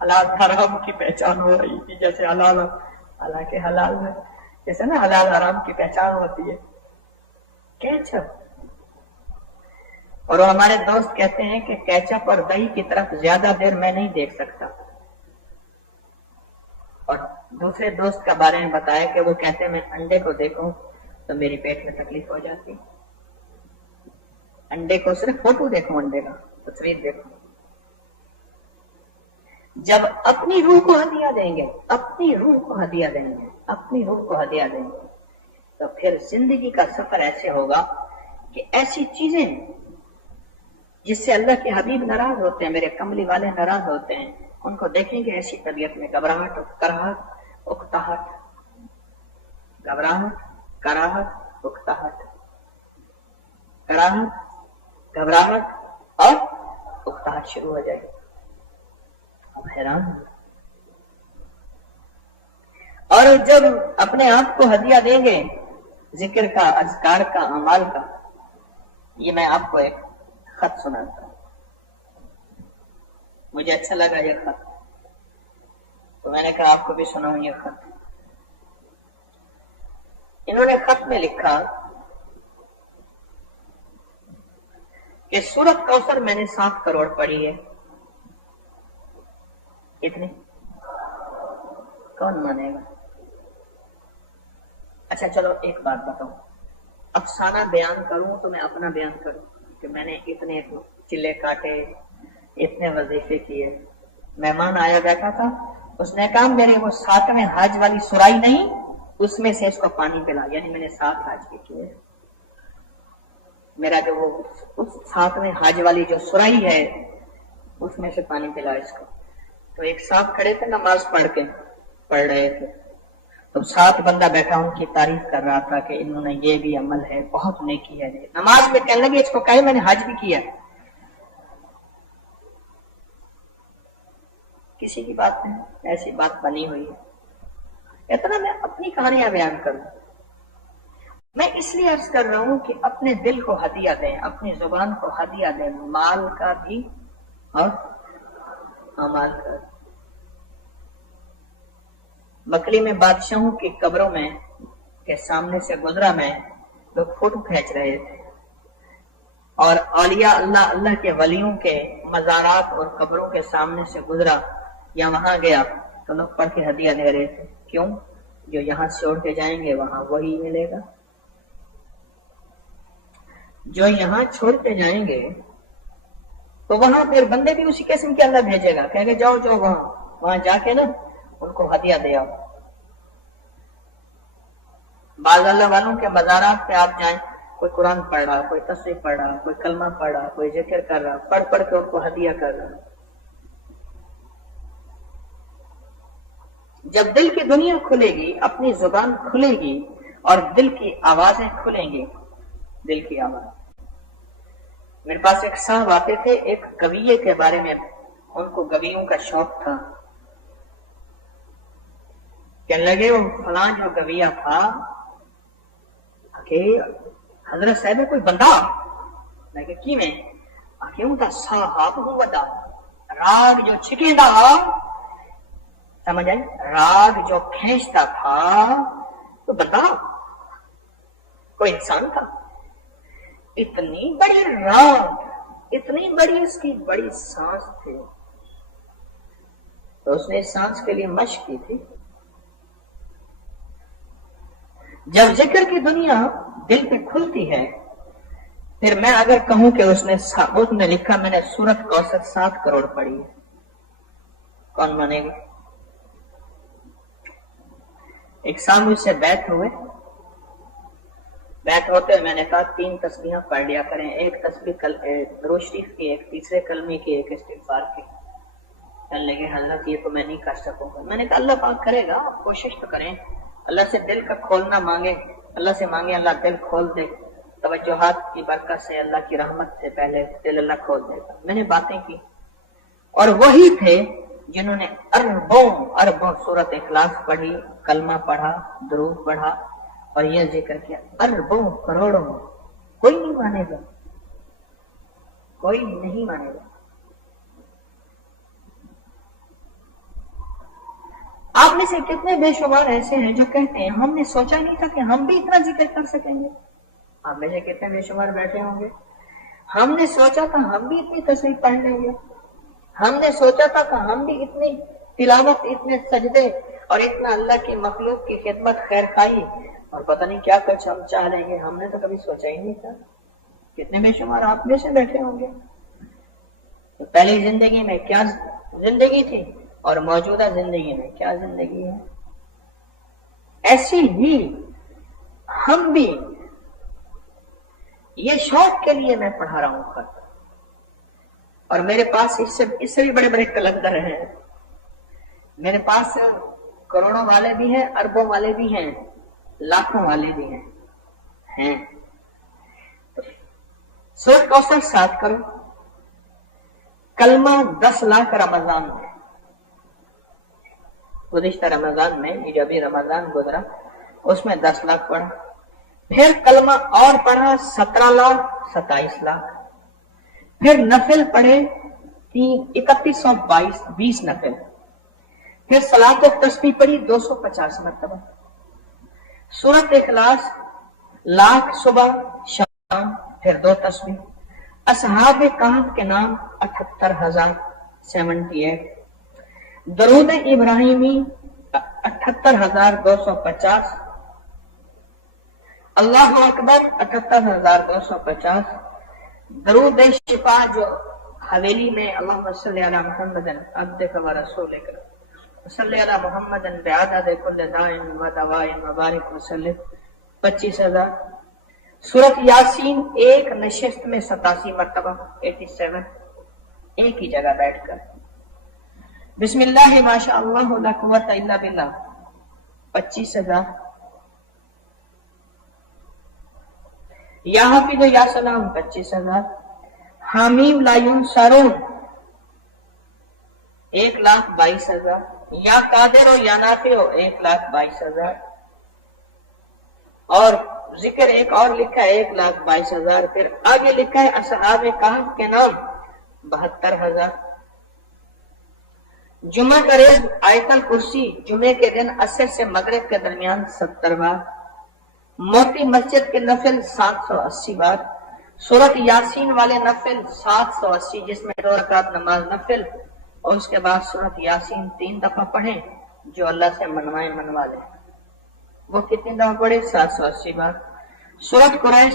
حلال حرام کی پہچان ہو رہی تھی، جیسے حلال، حالانکہ حلال میں جیسے نا حلال حرام کی پہچان ہوتی ہے، کیچپ۔ اور وہ ہمارے دوست کہتے ہیں کہ کیچپ اور دہی کی طرف زیادہ دیر میں نہیں دیکھ سکتا، اور دوسرے دوست کا بارے میں بتایا کہ وہ کہتے ہیں میں انڈے کو دیکھوں تو میری پیٹ میں تکلیف ہو جاتی، انڈے کو صرف فوٹو دیکھوں، انڈے کا تصویر دیکھوں۔ جب اپنی روح کو ہدیہ دیں گے، اپنی روح کو ہدیہ دیں گے، اپنی روح کو ہدیہ دیں گے، تو پھر زندگی کا سفر ایسے ہوگا کہ ایسی چیزیں جس سے اللہ کے حبیب ناراض ہوتے ہیں، میرے کملی والے ناراض ہوتے ہیں، ان کو دیکھیں گے ایسی طبیعت میں گھبراہٹ، کراہٹ، اکتاہٹ، گھبراہٹ، کراہٹ، اکتاہٹ، کراہٹ، گھبراہٹ اور اکتاہٹ شروع ہو جائے گی۔ اب حیران ہوں، اور جب اپنے آپ کو ہدیہ دیں گے ذکر کا، اذکار کا، اعمال کا، یہ میں آپ کو ایک خط سناتا ہوں، مجھے اچھا لگا یہ خط، تو میں نے کہا آپ کو بھی سناؤں یہ خط۔ انہوں نے خط میں لکھا کہ سورۃ کوثر میں نے 7 کروڑ پڑھی ہے، اتنی کون مانے گا؟ اچھا چلو ایک بات بتاؤں، افسانہ بیان کروں تو میں اپنا بیان کروں کہ میں نے اتنے چلے کاٹے، اتنے وظیفے کیے۔ مہمان آیا بیٹھا تھا، اس نے کہا میرے وہ 7ویں حج والی سرائی نہیں، اس میں سے اس کو پانی پلا، یعنی میں نے 7 حج بھی کیے، میرا جو وہ 7ویں حج والی جو سرائی ہے اس میں سے پانی پلا اس کو۔ تو ایک صاحب کھڑے تھے نماز پڑھ رہے تھے، تو 7 بندہ بیٹھا ان کی تعریف کر رہا تھا کہ انہوں نے یہ بھی عمل ہے، بہت نیکی ہے، نماز میں کہنے لگے اس کو کہے میں نے حج بھی کیا۔ کسی کی بات نہیں، ایسی بات بنی ہوئی ہے، اتنا میں اپنی کہانیاں بیان کروں، میں اس لیے عرض کر رہا ہوں کہ اپنے دل کو ہدیہ دیں، اپنی زبان کو ہدیہ دیں، مال کا بھی اور اعمال کا۔ مکلی میں بادشاہوں کی قبروں میں کے سامنے سے گزرا میں، لوگ فوٹو کھینچ رہے تھے، اور اولیاء اللہ کے ولیوں کے مزارات اور قبروں کے سامنے سے گزرا یا وہاں گیا تو لوگ پڑھ کے ہدیہ دے رہے تھے، کیوں؟ جو یہاں سے اڑ کے جائیں گے وہاں وہی ملے گا، جو یہاں چھوڑتے جائیں گے تو وہاں پھر بندے بھی اسی قسم کے اللہ بھیجے گا، کہیں گے جاؤ جاؤ وہاں جا کے نا ان کو ہدیہ دے آؤ۔ بعض اللہ والوں کے مزارات پہ آپ جائیں، کوئی قرآن پڑھ رہا، کوئی تسبیح پڑھ رہا، کوئی کلمہ پڑھ رہا، کوئی ذکر کر رہا، پڑھ پڑھ کے ان کو ہدیہ کر رہا۔ جب دل کی دنیا کھلے گی، اپنی زبان کھلے گی اور دل کی آوازیں کھلیں گی، دل کی آواز۔ میرے پاس ایک صاحب آتے تھے، ایک گویے کے بارے میں، ان کو گویوں کا شوق تھا، کہنے لگے وہ فلاں جو گویا تھا کہ حضرت صاحب کوئی بندہ میں کہ کی میں کیوں تھا صاحب ہوں ودا راگ جو چھکیندا سمجھ آئی، راگ جو کھینچتا تھا تو بندہ کوئی انسان تھا، اتنی بڑی راگ، اتنی بڑی اس کی بڑی سانس تھی، تو اس نے سانس کے لیے مشق کی تھی۔ جب ذکر کی دنیا دل پہ کھلتی ہے، پھر میں اگر کہوں کہ اس نے لکھا میں نے سورت کوثر 7 کروڑ پڑھی ہے، کون مانے گا؟ ایک صاحب مجھ سے بیعت ہوئے، بیعت ہوتے میں نے کہا 3 تسبیحاں پڑھ لیا کریں، ایک تسبیح درود شریف کی، ایک تیسرے کلمے کی، ایک استغفار کی۔ کہنے لگے اللہ کی یہ تو میں نہیں کر سکوں گا۔ میں نے کہا اللہ پاک کرے گا، آپ کوشش تو کریں، اللہ سے دل کا کھولنا مانگے، اللہ سے مانگے اللہ دل کھول دے، توجہات کی برکت سے، اللہ کی رحمت سے پہلے دل اللہ کھول دے گا۔ میں نے باتیں کی، اور وہی تھے جنہوں نے اربوں سورت اخلاص پڑھی، کلمہ پڑھا، درود پڑھا اور یہ ذکر کیا، اربوں کروڑوں۔ کوئی نہیں مانے گا، کوئی نہیں مانے گا۔ آپ میں سے کتنے بے شمار ایسے ہیں جو کہتے ہیں ہم نے سوچا نہیں تھا کہ ہم بھی اتنا ذکر کر سکیں گے؟ آپ میں سے کتنے بے شمار بیٹھے ہوں گے، ہم نے سوچا تھا ہم بھی اتنی تسبیح پڑھ لیں گے، ہم نے سوچا تھا کہ ہم بھی اتنی تلاوت، اتنے سجدے اور اتنا اللہ کی مخلوق کی خدمت، خیر خواہی اور پتہ نہیں کیا کچھ ہم چاہ لیں گے، ہم نے تو کبھی سوچا ہی نہیں تھا۔ کتنے بے شمار آپ میں سے بیٹھے ہوں گے۔ تو پہلی زندگی میں کیا زندگی تھی اور موجودہ زندگی میں کیا زندگی ہے؟ ایسی ہی ہم بھی، یہ شوق کے لیے میں پڑھا رہا ہوں خط، اور میرے پاس اس سے بھی بڑے بڑے کلندر ہیں، میرے پاس کروڑوں والے بھی ہیں، اربوں والے بھی ہیں، لاکھوں والے بھی ہیں۔ سورۃ کوثر 7 کرو، کلمہ 10 لاکھ رمضان میں، گزشتہ رمضان میں یہ جو ابھی رمضان گزرا اس میں 10 لاکھ پڑھا، پھر کلمہ اور پڑھا 17 لاکھ 27 لاکھ، پھر نفل پڑھے 3122 نفل، پھر صلاۃ و تسبیح پڑھی 250 مرتبہ، سورۃ اخلاص لاکھ صبح شام، پھر 2 تسبیح، اصحاب کہف کے نام 78,000 78، درود ابراہیمی 78,250، اللہ اکبر 78,250، درود شفا جو حویلی میں اللہم صلی علی محمد عبدک و رسولک صلی علی محمد بعدد کل داء و دواء مبارک وسلم 25,000، سورۃ یاسین ایک نشست میں 87 مرتبہ 87، ایک ہی جگہ بیٹھ کر، بسم اللہ ما شاء اللہ لا قوت الا باللہ 25,000، یا حافظ یا سلام 25,000، حامیم لا ینصرون 1,22,000، یا قادر و یا نافع 1,22,000، اور ذکر ایک اور لکھا ہے 1,22,000، پھر آگے لکھا ہے اصحاب کہف کے نام 72,000، جمعہ کا روز آیت الکرسی جمعے کے دن عصر سے مغرب کے درمیان 70 بار، موتی مسجد کے نفل 780 بار، سورۃ یاسین والے نفل 780 جس میں 2 رکعت نماز نفل، اور اس کے بعد سورۃ یاسین 3 دفعہ پڑھیں، جو اللہ سے منوا لے، وہ کتنی دفعہ پڑھے؟ 780 بار، سورۃ قریش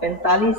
45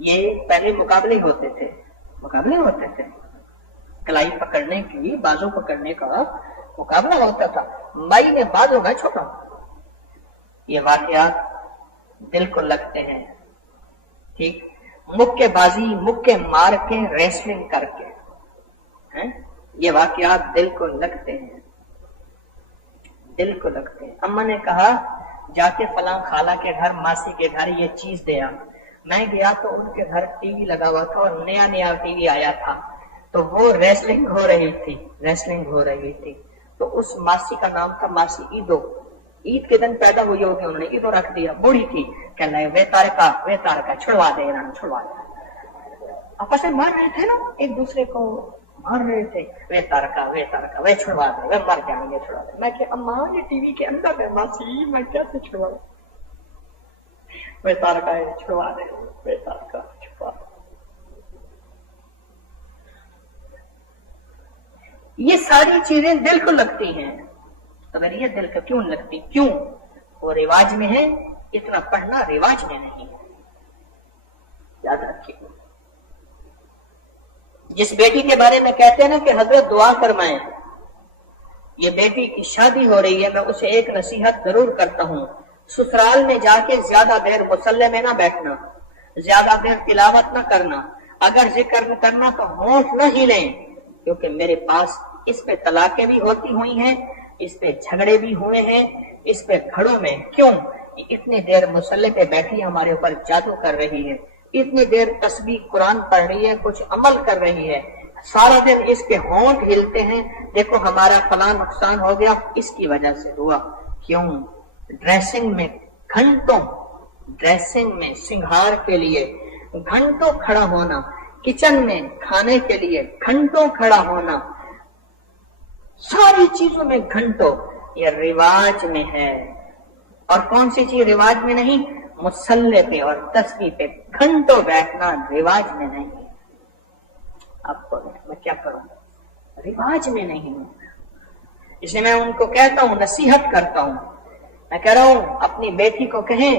یہ پہلے مقابلے ہوتے تھے، کلائی پکڑنے کی، بازو پکڑنے کا مقابلہ ہوتا تھا، مائی میں بازو میں چھوٹا۔ یہ واقعات دل کو لگتے ہیں، ٹھیک، مکے بازی، مکے مار کے، ریسلنگ کر کے، یہ واقعات دل کو لگتے ہیں، دل کو لگتے ہیں۔ اماں نے کہا جا کے فلاں خالہ کے گھر، ماسی کے گھر یہ چیز دے آ۔ میں گیا تو ان کے گھر ٹی وی لگا ہوا تھا اور نیا ٹی وی آیا تھا، تو وہ ریسلنگ ہو رہی تھی، تو اس ماسی کا نام تھا ماسی ایدو، عید کے دن پیدا ہوئی ہوگی، انہوں نے ایدو رکھ دیا، بوڑھی تھی، کہنے لگے وے تارکا چھڑوا دے، آپس میں مار رہے تھے نا، ایک دوسرے کو مار رہے تھے، وے تارکا وے چھڑوا دے، وے مر جائیں گے، چھڑوا دے۔ میں کہ اماں یہ ٹی وی کے اندر ہے ماسی، میں کیسے چھڑوا دوں؟ وے تارکا چھڑوا دے، وے تارکا چھڑوا دے۔ یہ ساری چیزیں دل کو لگتی ہیں، اگر یہ دل کو کیوں لگتی؟ کیوں؟ وہ رواج میں ہے، اتنا پڑھنا رواج میں نہیں ہے، یاد رکھیے۔ جس بیٹی کے بارے میں کہتے ہیں نا کہ حضرت دعا فرمائیں، یہ بیٹی کی شادی ہو رہی ہے، میں اسے ایک نصیحت ضرور کرتا ہوں، سسرال میں جا کے زیادہ دیر مصلی میں نہ بیٹھنا، زیادہ دیر تلاوت نہ کرنا، اگر ذکر کرنا تو ہونٹ نہ ہلیں، کیونکہ میرے پاس اس پہ طلاقیں بھی ہوتی ہوئی ہیں، اس پہ جھگڑے بھی ہوئے ہیں، اس پہ گھروں میں۔ کیوں؟ اتنی دیر مصلی پہ بیٹھی ہمارے اوپر جادو کر رہی ہے، اتنی دیر تسبیح قرآن پڑھ رہی ہے، کچھ عمل کر رہی ہے، سارا دن اس کے ہونٹ ہلتے ہیں، دیکھو ہمارا فلاں نقصان ہو گیا، اس کی وجہ سے ہوا۔ کیوں؟ ڈریسنگ میں گھنٹوں، ڈریسنگ میں سنگھار کے لیے گھنٹوں کھڑا ہونا، کچن میں کھانے کے لیے گھنٹوں کھڑا ہونا، ساری چیزوں میں گھنٹوں، یہ رواج میں ہے۔ اور کون سی چیز رواج میں نہیں؟ مصلی پہ اور تسبیح پہ گھنٹوں بیٹھنا رواج میں نہیں۔ اب میں کیا کروں؟ رواج میں نہیں، اس لیے میں ان کو کہتا ہوں، نصیحت کرتا ہوں، میں کہہ رہا ہوں اپنی بیٹی کو کہیں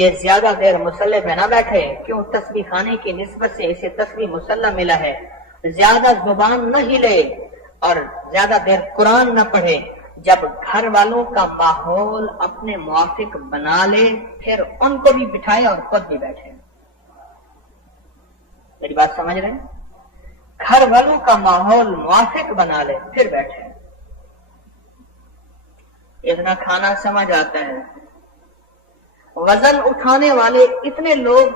یہ زیادہ دیر مصلی پہ نہ بیٹھے، کیوں؟ تسبیح خانے کی نسبت سے اسے تسبیح مصلی ملا ہے، زیادہ زبان نہ ہلے اور زیادہ دیر قرآن نہ پڑھے۔ جب گھر والوں کا ماحول اپنے موافق بنا لے پھر ان کو بھی بٹھائے اور خود بھی بیٹھے۔ میری بات سمجھ رہے ہیں؟ گھر والوں کا ماحول موافق بنا لے پھر بیٹھے۔ اتنا کھانا سمجھ آتا ہے، وزن اٹھانے والے اتنے لوگ،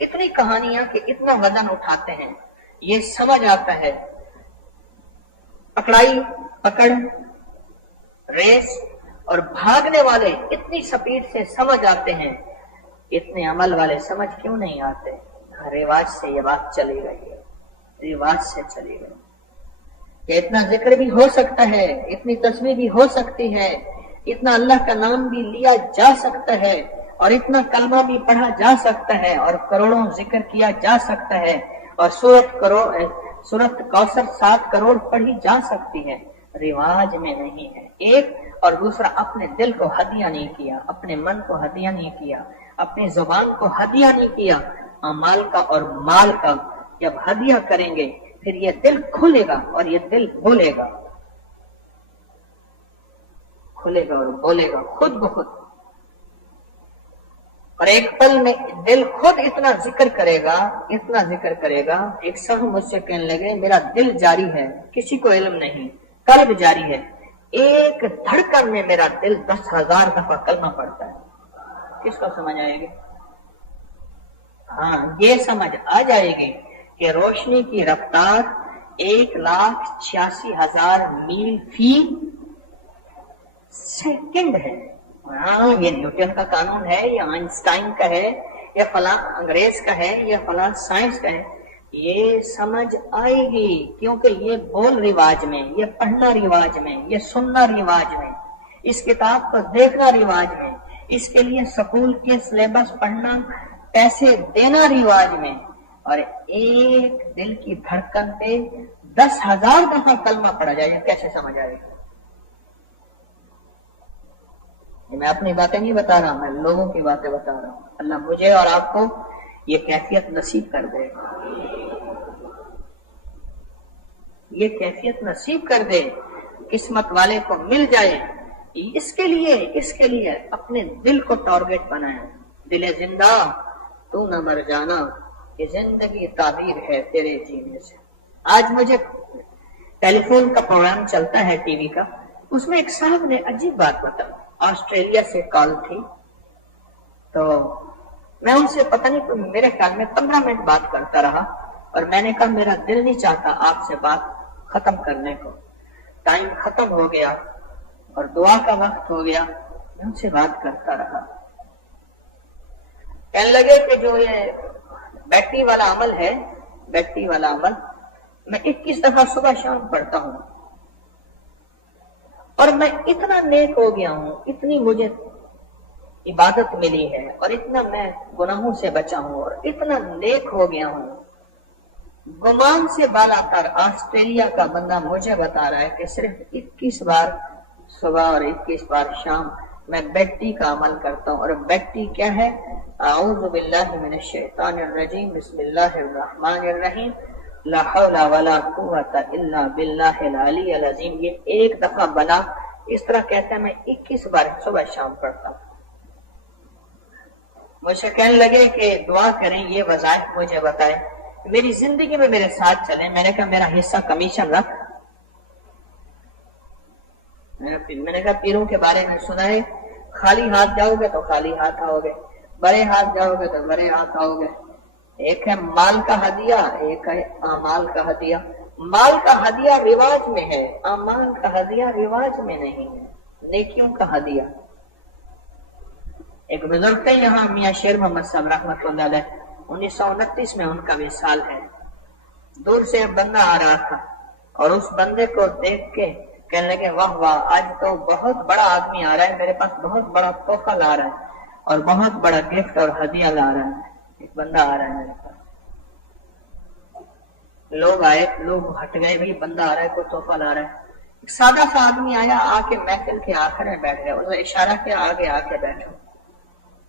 اتنی کہانیاں کہ اتنا وزن اٹھاتے ہیں، یہ سمجھ آتا ہے۔ پکڑائی، پکڑ، ریس اور بھاگنے والے اتنی سپیڈ سے سمجھ آتے ہیں، اتنے عمل والے سمجھ کیوں نہیں آتے؟ رواج سے یہ بات چلی گئی ہے، رواج سے چلی گئی کہ اتنا ذکر بھی ہو سکتا ہے، اتنی تسبیح بھی ہو سکتی ہے، اتنا اللہ کا نام بھی لیا جا سکتا ہے، اور اتنا کلمہ بھی پڑھا جا سکتا ہے، اور کروڑوں ذکر کیا جا سکتا ہے، اور سورت کوثر 7 کروڑ پڑھی جا سکتی ہے۔ رواج میں نہیں ہے، ایک، اور دوسرا اپنے دل کو ہدیہ نہیں کیا، اپنے من کو ہدیہ نہیں کیا، اپنی زبان کو ہدیہ نہیں کیا، اعمال کا اور مال کا جب ہدیہ کریں گے پھر یہ دل کھلے گا اور یہ دل بولے گا، کھلے گا اور بولے گا خود بخود، اور ایک پل میں دل خود اتنا ذکر کرے گا، اتنا ذکر کرے گا۔ ایک شخص مجھ سے کہنے لگے میرا دل جاری ہے، کسی کو علم نہیں، قلب جاری ہے، ایک دھڑکن میں میرا دل 10,000 دفعہ کلمہ پڑتا ہے۔ کس کو سمجھ آئے گی؟ ہاں، یہ سمجھ آ جائے گی کہ روشنی کی رفتار 1,86,000 میل فی سیکنڈ ہے۔ ہاں، یہ نیوٹن کا قانون ہے، یہ آئنسٹائن کا ہے، یہ فلاں انگریز کا ہے، یہ فلاں سائنس کا ہے، یہ سمجھ آئے گی، کیونکہ یہ بول رواج میں، یہ پڑھنا رواج میں، یہ سننا رواج میں، اس کتاب کو دیکھنا رواج میں، اس کے لیے سکول کے سلیبس پڑھنا، پیسے دینا رواج میں، اور ایک دل کی دھڑکن پہ 10,000 دفعہ کلمہ پڑھا جائے، یہ کیسے سمجھ آئے گا؟ میں اپنی باتیں نہیں بتا رہا، میں لوگوں کی باتیں بتا رہا ہوں۔ اللہ مجھے اور آپ کو یہ کیفیت نصیب کر دے، یہ کیفیت نصیب کر دے، قسمت والے کو مل جائے۔ اس کے لیے اپنے دل کو ٹارگٹ بنائیں، دل زندہ تو نہ مر جانا، یہ زندگی تعبیر ہے تیرے جینے سے۔ آج مجھے ٹیلی فون کا پروگرام چلتا ہے ٹی وی کا، اس میں ایک صاحب نے عجیب بات بتائی، آسٹریلیا سے کال تھی، تو میں ان سے پتہ نہیں میرے خیال میں 15 منٹ بات کرتا رہا، اور میں نے کہا میرا دل نہیں چاہتا آپ سے بات ختم کرنے کو، ٹائم ختم ہو گیا اور دعا کا وقت ہو گیا، میں ان سے بات کرتا رہا۔ کہنے لگے کہ جو یہ بیٹری والا عمل ہے، بیٹری والا عمل میں 21 دفعہ صبح شام پڑھتا ہوں، اور میں اتنا نیک ہو گیا ہوں، اتنی مجھے عبادت ملی ہے، اور اتنا میں گناہوں سے بچا ہوں، اور اتنا نیک ہو گیا ہوں۔ گمان سے بالا تر آسٹریلیا کا بندہ مجھے بتا رہا ہے کہ صرف 21 بار صبح اور 21 بار شام میں بیٹی کا عمل کرتا ہوں، اور بیٹی کیا ہے؟ اعوذ باللہ من الشیطان الرجیم، بسم اللہ الرحمن الرحیم، لا حول ولا قوت الا باللہ العلی العظیم۔ یہ ایک دفعہ بنا، اس طرح کہتا ہے میں 21 بار صبح شام پڑھتا ہوں۔ مجھے کہنے لگے کہ دعا کریں، یہ وظائف مجھے بتائیں، میری زندگی میں میرے ساتھ چلیں۔ میں نے کہا میرا حصہ کمیشن رکھ۔ میں نے کہا پیروں کے بارے میں سنا ہے، خالی ہاتھ جاؤ گے تو خالی ہاتھ آؤ گے، بڑے ہاتھ جاؤ گے تو بڑے ہاتھ آؤ گے۔ ایک ہے مال کا ہدیہ، ایک ہے اعمال کا ہدیہ۔ مال کا ہدیہ رواج میں ہے، اعمال کا ہدیہ رواج میں نہیں ہے، نیکیوں کا ہدیہ۔ ایک بزرگ تھے یہاں، میاں شیر محمد صاحب رحمۃ اللہ علیہ، 1929 میں ان کا وصال ہے۔ دور سے ایک بندہ آ رہا تھا، اور اس بندے کو دیکھ کے کہنے لگے واہ واہ، آج تو بہت بڑا آدمی آ رہا ہے، میرے پاس بہت بڑا تحفہ لا رہا ہے، اور بہت بڑا گفٹ اور ہدیہ لا رہا ہے۔ ایک بندہ آ رہا ہے میرے پاس، لوگ آئے، لوگ ہٹ گئے، بھی بندہ آ رہا ہے، کوئی تحفہ لا رہا ہے۔ ایک سادہ سا آدمی آیا، آ کے محفل کے آخر میں بیٹھ گیا، اسے اشارہ کیا آگے آ کے بیٹھو،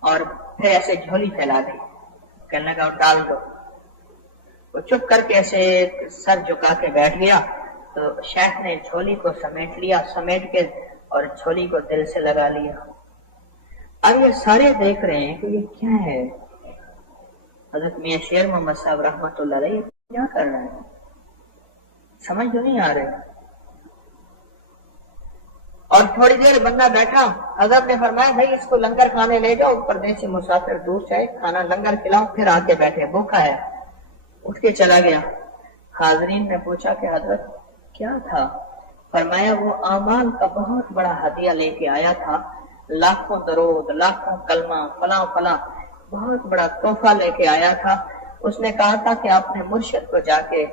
اور پھر ایسے جھولی پھیلا دی، کہنے لگا ڈال دو۔ وہ چپ کر کے ایسے سر جھکا کے بیٹھ گیا، تو شیخ نے جھولی کو سمیٹ لیا، سمیٹ کے اور جھولی کو دل سے لگا لیا۔ اب یہ سارے دیکھ رہے ہیں کہ یہ کیا ہے؟ حضرت میاں شیر محمد صاحب رحمۃ اللہ علیہ کیا کر رہے ہیں؟ سمجھ تو نہیں آ رہے۔ اور تھوڑی دیر بندہ بیٹھا، حضرت نے فرمایا بھائی اس کو لنگر کھانے لے جاؤ، پردیسی مسافر دور سے آئے، کھانا لنگر کھلاؤ، پھر آ کے بیٹھے، بھوکا ہے۔ اٹھ کے چلا گیا۔ حاضرین نے پوچھا کہ حضرت کیا تھا؟ فرمایا وہ اعمال کا بہت بڑا ہدیہ لے کے آیا تھا، لاکھوں درود، لاکھوں کلمہ، فلاں فلاں، بہت بڑا تحفہ لے کے آیا تھا۔ اس نے کہا تھا کہ آپ نے مرشد کو جا کے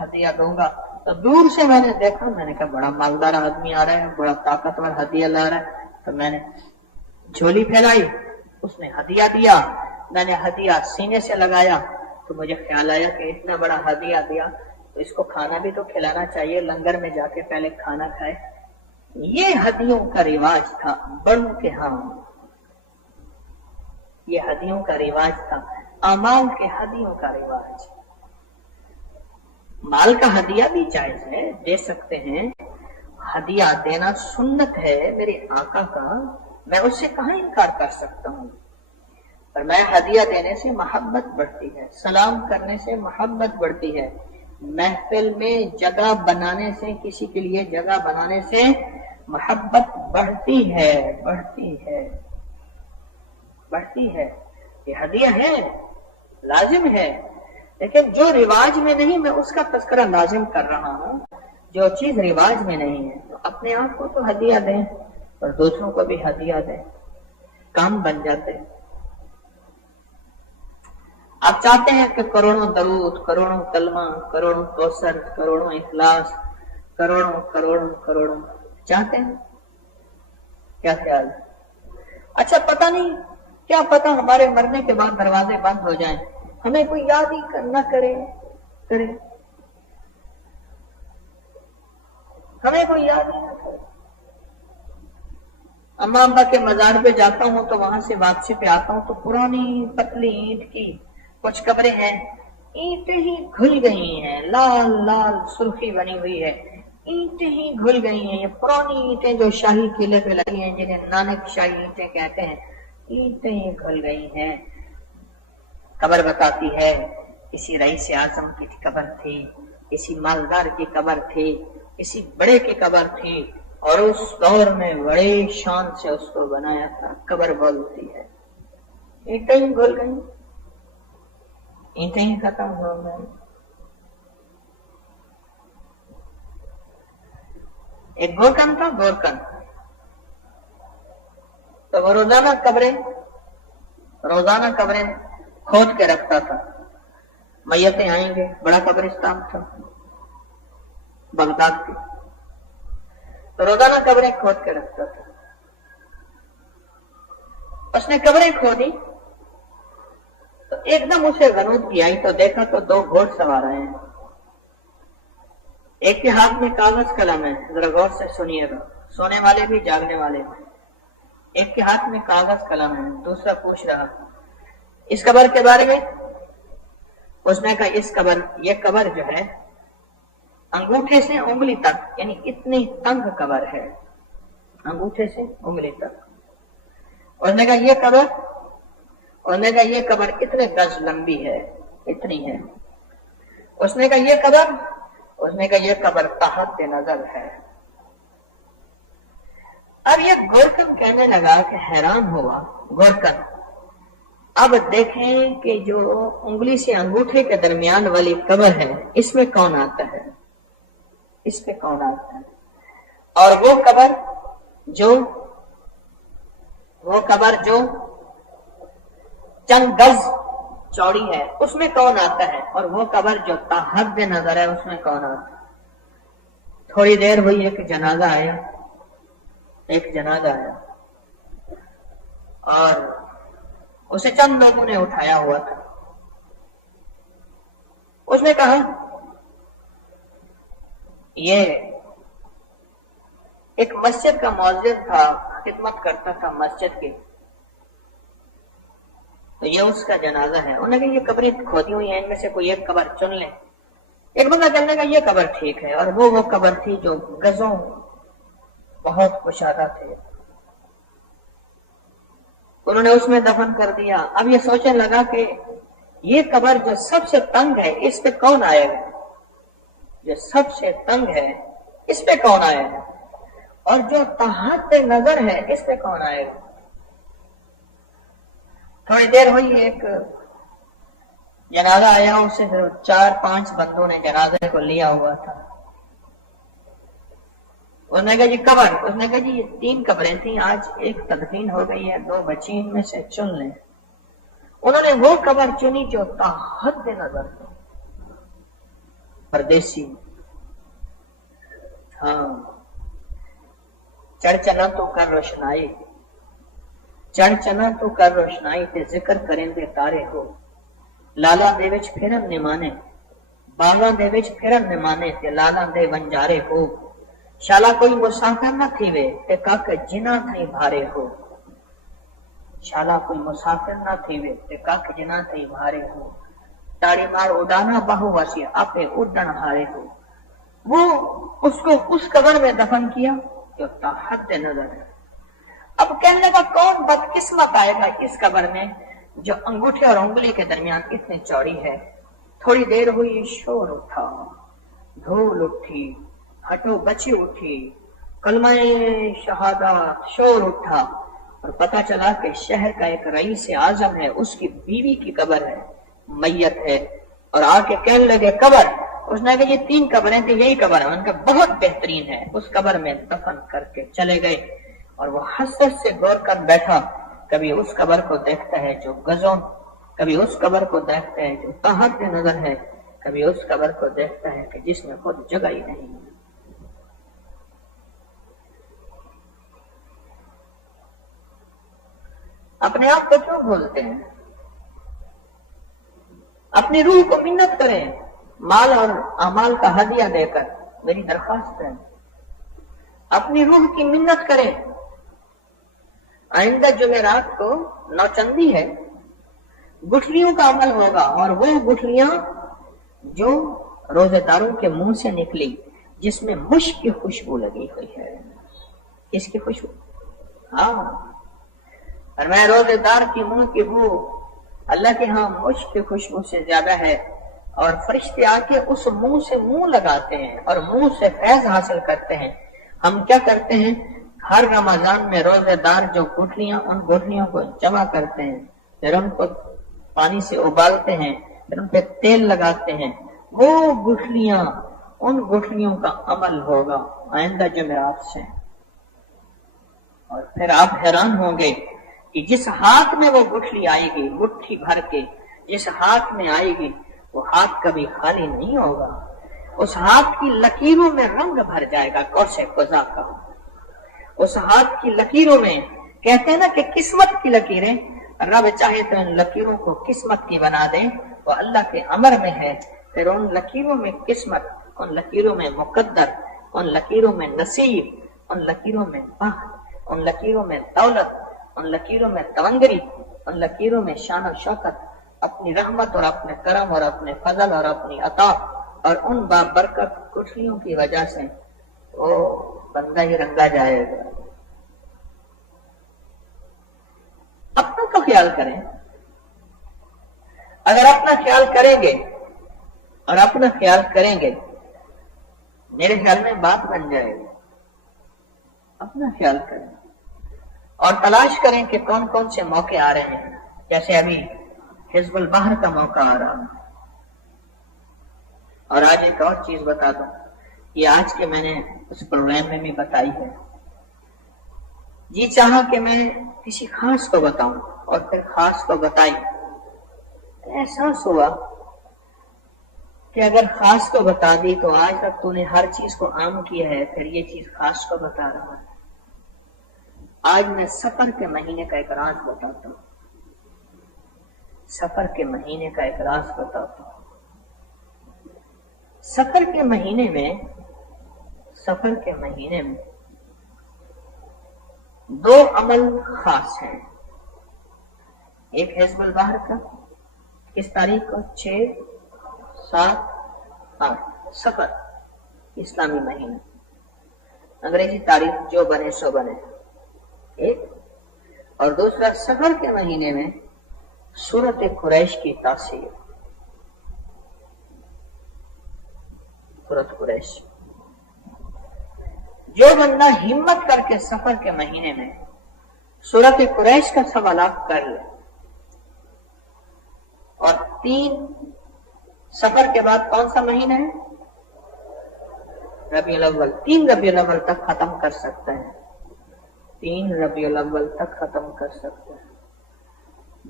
ہدیہ دوں گا، تو دور سے میں نے دیکھا، میں نے کہا بڑا مالدار آدمی آ رہا ہے، بڑا طاقتور ہدیہ لا رہا ہے، تو میں نے جھولی پھیلائی، اس نے ہدیہ دیا، میں نے ہدیہ سینے سے لگایا، تو مجھے خیال آیا کہ اتنا بڑا ہدیہ دیا تو اس کو کھانا بھی تو کھلانا چاہیے، لنگر میں جا کے پہلے کھانا کھائے۔ یہ ہدیوں کا رواج تھا بڑوں کے ہاں، یہ ہدیوں کا رواج تھا، اعمال کے ہدیوں کا رواج۔ مال کا ہدیہ بھی جائز ہے، دے سکتے ہیں، ہدیہ دینا سنت ہے میرے آقا کا، میں اس سے کہاں انکار کر سکتا ہوں۔ پر میں ہدیہ دینے سے محبت بڑھتی ہے، سلام کرنے سے محبت بڑھتی ہے، محفل میں جگہ بنانے سے، کسی کے لیے جگہ بنانے سے محبت بڑھتی ہے، بڑھتی ہے، بڑھتی ہے۔ یہ ہدیہ ہے، لازم ہے، لیکن جو رواج میں نہیں، میں اس کا تذکرہ لازم کر رہا ہوں۔ جو چیز رواج میں نہیں ہے تو اپنے آپ کو تو ہدیہ دیں اور دوسروں کو بھی ہدیہ دیں، کام بن جاتے ہیں۔ آپ چاہتے ہیں کہ کروڑوں درود، کروڑوں کلمہ، کروڑوں کوثر، کروڑوں اخلاص، کروڑوں کروڑوں کروڑوں چاہتے ہیں؟ کیا خیال ہے؟ اچھا پتہ نہیں، کیا پتہ ہمارے مرنے کے بعد دروازے بند ہو جائیں، ہمیں کوئی یاد ہی نہ کرے، ہمیں کوئی یاد ہی نہ کرے۔ اماں ابا کے مزار پہ جاتا ہوں تو وہاں سے واپسی پہ آتا ہوں تو پرانی پتلی اینٹ کی کچھ قبریں ہیں اینٹیں ہی گھل گئی ہیں، لال لال سرخی بنی ہوئی ہے، اینٹیں ہی گھل گئی ہیں. یہ پرانی اینٹیں جو شاہی قلعے پہ لگی ہیں، جنہیں نانک شاہی اینٹیں کہتے ہیں، اینٹیں ہی گھل گئی ہیں. قبر بتاتی ہے کسی رئیس اعظم کی قبر تھی، کسی مالدار کی قبر تھی، کسی بڑے کی قبر تھی، اور اس دور میں بڑے شان سے اس کو بنایا تھا. قبر بولتی ہے اینٹیں ہی گھل گئی، اینٹیں ہی ختم ہو گئی. ایک گورکن تھا، گورکن تو وہ روزانہ قبریں کھود کے رکھتا تھا. میتیں آئیں گے، بڑا قبرستان تھا بغداد کی، تو روزانہ قبریں کھود کے رکھتا تھا. اس نے قبریں کھودی تو ایک دم اسے غنودگی آئی، تو دیکھا تو دو گھوڑ سوار آئے ہیں. ایک کے ہاتھ میں کاغذ قلم ہے، ذرا غور سے سنیے گا، سونے والے بھی جاگنے والے بھی. ایک کے ہاتھ میں کاغذ قلم ہے. دوسرا پوچھ رہا اس قبر کے بارے میں. اس نے کہا یہ قبر جو ہے انگوٹھے سے انگلی تک، یعنی اتنی تنگ قبر ہے، انگوٹھے سے انگلی تک. اس نے کہا یہ قبر اتنے گز لمبی ہے، اتنی ہے. اس نے کہا یہ قبر تحت نظر ہے. اب یہ گورکن کہنے لگا کہ حیران ہوا گورکن، اب دیکھیں کہ جو انگلی سے انگوٹھے کے درمیان والی قبر ہے، اس میں کون آتا ہے، اس پہ کون آتا ہے، اور وہ قبر جو چند گز چوڑی ہے، اس میں کون آتا ہے، اور وہ قبر جو تحت نظر ہے، اس میں کون آتا ہے. تھوڑی دیر ہوئی، ایک جنازہ آیا اور اسے چند لوگوں نے اٹھایا ہوا تھا. اس نے کہا یہ ایک مسجد کا مؤذن تھا، خدمت کرتا تھا مسجد کی، تو یہ اس کا جنازہ ہے. انہوں نے کہا یہ قبریں کھودی ہوئی ہیں، ان میں سے کوئی ایک قبر چن لیں. ایک بندہ کہنے کا یہ قبر ٹھیک ہے، اور وہ قبر تھی جو گزوں بہت کشادہ تھے. انہوں نے اس میں دفن کر دیا. اب یہ سوچنے لگا کہ یہ قبر جو سب سے تنگ ہے، اس پہ کون آئے گا، جو سب سے تنگ ہے اس پہ کون آئے گا، اور جو تحت نظر ہے اس پہ کون آئے گا. تھوڑی دیر ہوئی، ایک جنازہ آیا، اسے 4-5 بندوں نے جنازے کو لیا ہوا تھا. اس نے کہا جی قبر، اس نے کہا جی یہ 3 قبریں تھیں، آج ایک تدفین ہو گئی ہے، 2 بچی، ان میں سے چن لیں. انہوں نے وہ قبر چنی جو تحت نظر تھی. پردیسی، ہاں، چڑھ چنا تو کر روشنائی، چڑھ چنا تو کر روشنائی تے ذکر کریں دے تارے ہو. لالا دے وچ پھرن نمانے، باغاں دے وچ پھرن نمانے تے لالا دے ونجارے ہو. شالا کوئی مسافر نہ تھی وے تے کاک جنا تھئی بھارے ہو. شالا کوئی مسافر نہ تھی وے تے کاک جنا تھئی بھارے ہو. تاڑی مار اڈانا باہو واسی آپے اڈن ہارے ہو. وہ اس کو اس قبر میں دفن کیا جو تحت نظر ہے. اب کہنے لگا کون بدقسمت آئے گا اس قبر میں جو انگوٹھے اور انگلی کے درمیان اتنی چوڑی ہے. تھوڑی دیر ہوئی، شور اٹھا، دھول اٹھی، ہٹو بچی اٹھی، کلمہ شہادت، شور اٹھا، اور پتہ چلا کہ شہر کا ایک رئیس اعظم ہے، اس کی بیوی کی قبر ہے، میت ہے. اور آ کے کہنے لگے قبر. اس نے کہا یہ 3 قبریں تھیں، یہی قبر ہے. ان کا بہت بہترین ہے. اس قبر میں دفن کر کے چلے گئے. اور وہ حسرت سے غور کر بیٹھا، کبھی اس قبر کو دیکھتا ہے جو گزوں، کبھی اس قبر کو دیکھتا ہے جو تحت نظر ہے، کبھی اس قبر کو دیکھتا ہے کہ جس میں خود جگہ ہی نہیں. اپنے آپ کو کیوں بھولتے ہیں؟ اپنی روح کو منت کریں، مال اور اعمال کا ہدیہ دے کر. میری درخواست ہے اپنی روح کی منت کریں. آئندہ جمعرات کو نوچندی ہے، گٹھلیوں کا عمل ہوگا، اور وہ گٹھلیاں جو روزے داروں کے منہ سے نکلی جس میں مشک کی خوشبو لگی ہوئی ہے. اس کی خوشبو، ہاں، اور میں روزے دار کی منہ کی بو اللہ کے ہاں مشک کی خوشبو سے زیادہ ہے، اور فرشتے آ کے اس منہ سے منہ لگاتے ہیں اور منہ سے فیض حاصل کرتے ہیں. ہم کیا کرتے ہیں؟ ہر رمضان میں روزے دار جو گٹھلیاں، ان گٹھلیوں کو جمع کرتے ہیں، پھر ان کو پانی سے ابالتے ہیں، پھر ان پہ تیل لگاتے ہیں. وہ گٹھلیاں، ان گٹھلیوں کا عمل ہوگا آئندہ جمعرات سے. اور پھر آپ حیران ہوں گے کہ جس ہاتھ میں وہ گٹھلی آئے گی، مٹھی بھر کے جس ہاتھ میں آئے گی، وہ ہاتھ کبھی خالی نہیں ہوگا. اس ہاتھ کی لکیروں میں رنگ بھر جائے گا، کوسے قضا کا. اس ہاتھ کی لکیروں میں، کہتے ہیں نا کہ قسمت کی لکیریں، رب چاہے تو ان لکیروں کو قسمت کی بنا دے، وہ اللہ کے امر میں ہے. پھر ان لکیروں میں قسمت، ان لکیروں میں مقدر، ان لکیروں میں نصیب، ان لکیروں میں بخت، ان لکیروں میں دولت، ان لکیروں میں تونگری، ان لکیروں میں شان و شوکت، اپنی رحمت اور اپنے کرم اور اپنے فضل اور اپنی عطا، اور ان بابرکت گٹھلیوں کی وجہ سے وہ بندہ ہی رنگا جائے گا. اپنا تو خیال کریں. اگر اپنا خیال کریں گے اور اپنا خیال کریں گے، میرے خیال میں بات بن جائے گی. اپنا خیال کریں اور تلاش کریں کہ کون کون سے موقع آ رہے ہیں. جیسے ابھی حزب البحر کا موقع آ رہا ہے. اور آج ایک اور چیز بتا دوں، یہ آج کے میں نے اس پروگرام میں بھی بتائی ہے. جی چاہا کہ میں کسی خاص کو بتاؤں اور پھر خاص کو بتائی. احساس ہوا کہ اگر خاص کو بتا دی تو آج تک تو نے ہر چیز کو عام کیا ہے، پھر یہ چیز خاص کو بتا رہا ہے. آج میں سفر کے مہینے کا ایک راز بتاتا ہوں. سفر کے مہینے کا ایک راز بتاتا ہوں. سفر کے مہینے میں دو عمل خاص ہیں. ایک حزب البحر کا، کس تاریخ کو؟ 6، 7، 8 سفر، اسلامی مہینہ. انگریزی تاریخ جو بنے سو بنے. ایک اور دوسرا سفر کے مہینے میں سورت قریش کی تاثیر. سورت قریش، جو بندہ ہمت کر کے سفر کے مہینے میں سورت قریش کا سوالات کر لے، اور 3 سفر کے بعد کون سا مہینہ ہے؟ ربیع الاول. 3 ربیع الاول تک ختم کر سکتے ہیں. 3 ربیع الاول تک ختم کر سکتے ہیں.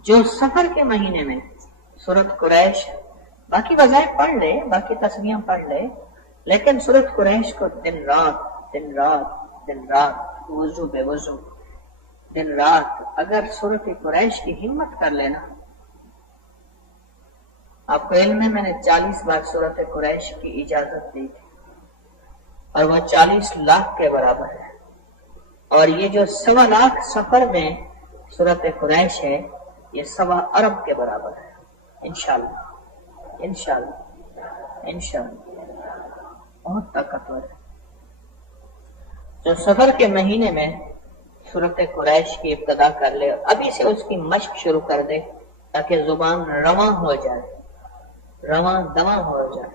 جو سفر کے مہینے میں سورت قریش، باقی وظائف پڑھ لے، باقی تسبیحاں پڑھ لے، لیکن سورت قریش کو دن رات وضو بے وضو دن رات اگر سورت قریش کی ہمت کر لینا. آپ کو علم ہے میں نے 40 بار سورت قریش کی اجازت دی تھی، اور وہ 40 لاکھ کے برابر ہے. اور یہ جو 1.25 لاکھ سفر میں سورت قریش ہے، یہ 1.25 ارب کے برابر ہے. انشاءاللہ بہت طاقتور ہے. جو سفر کے مہینے میں سورت قریش کی ابتدا کر لے، ابھی سے اس کی مشق شروع کر دے تاکہ زبان رواں ہو جائے، رواں دواں ہو جائے.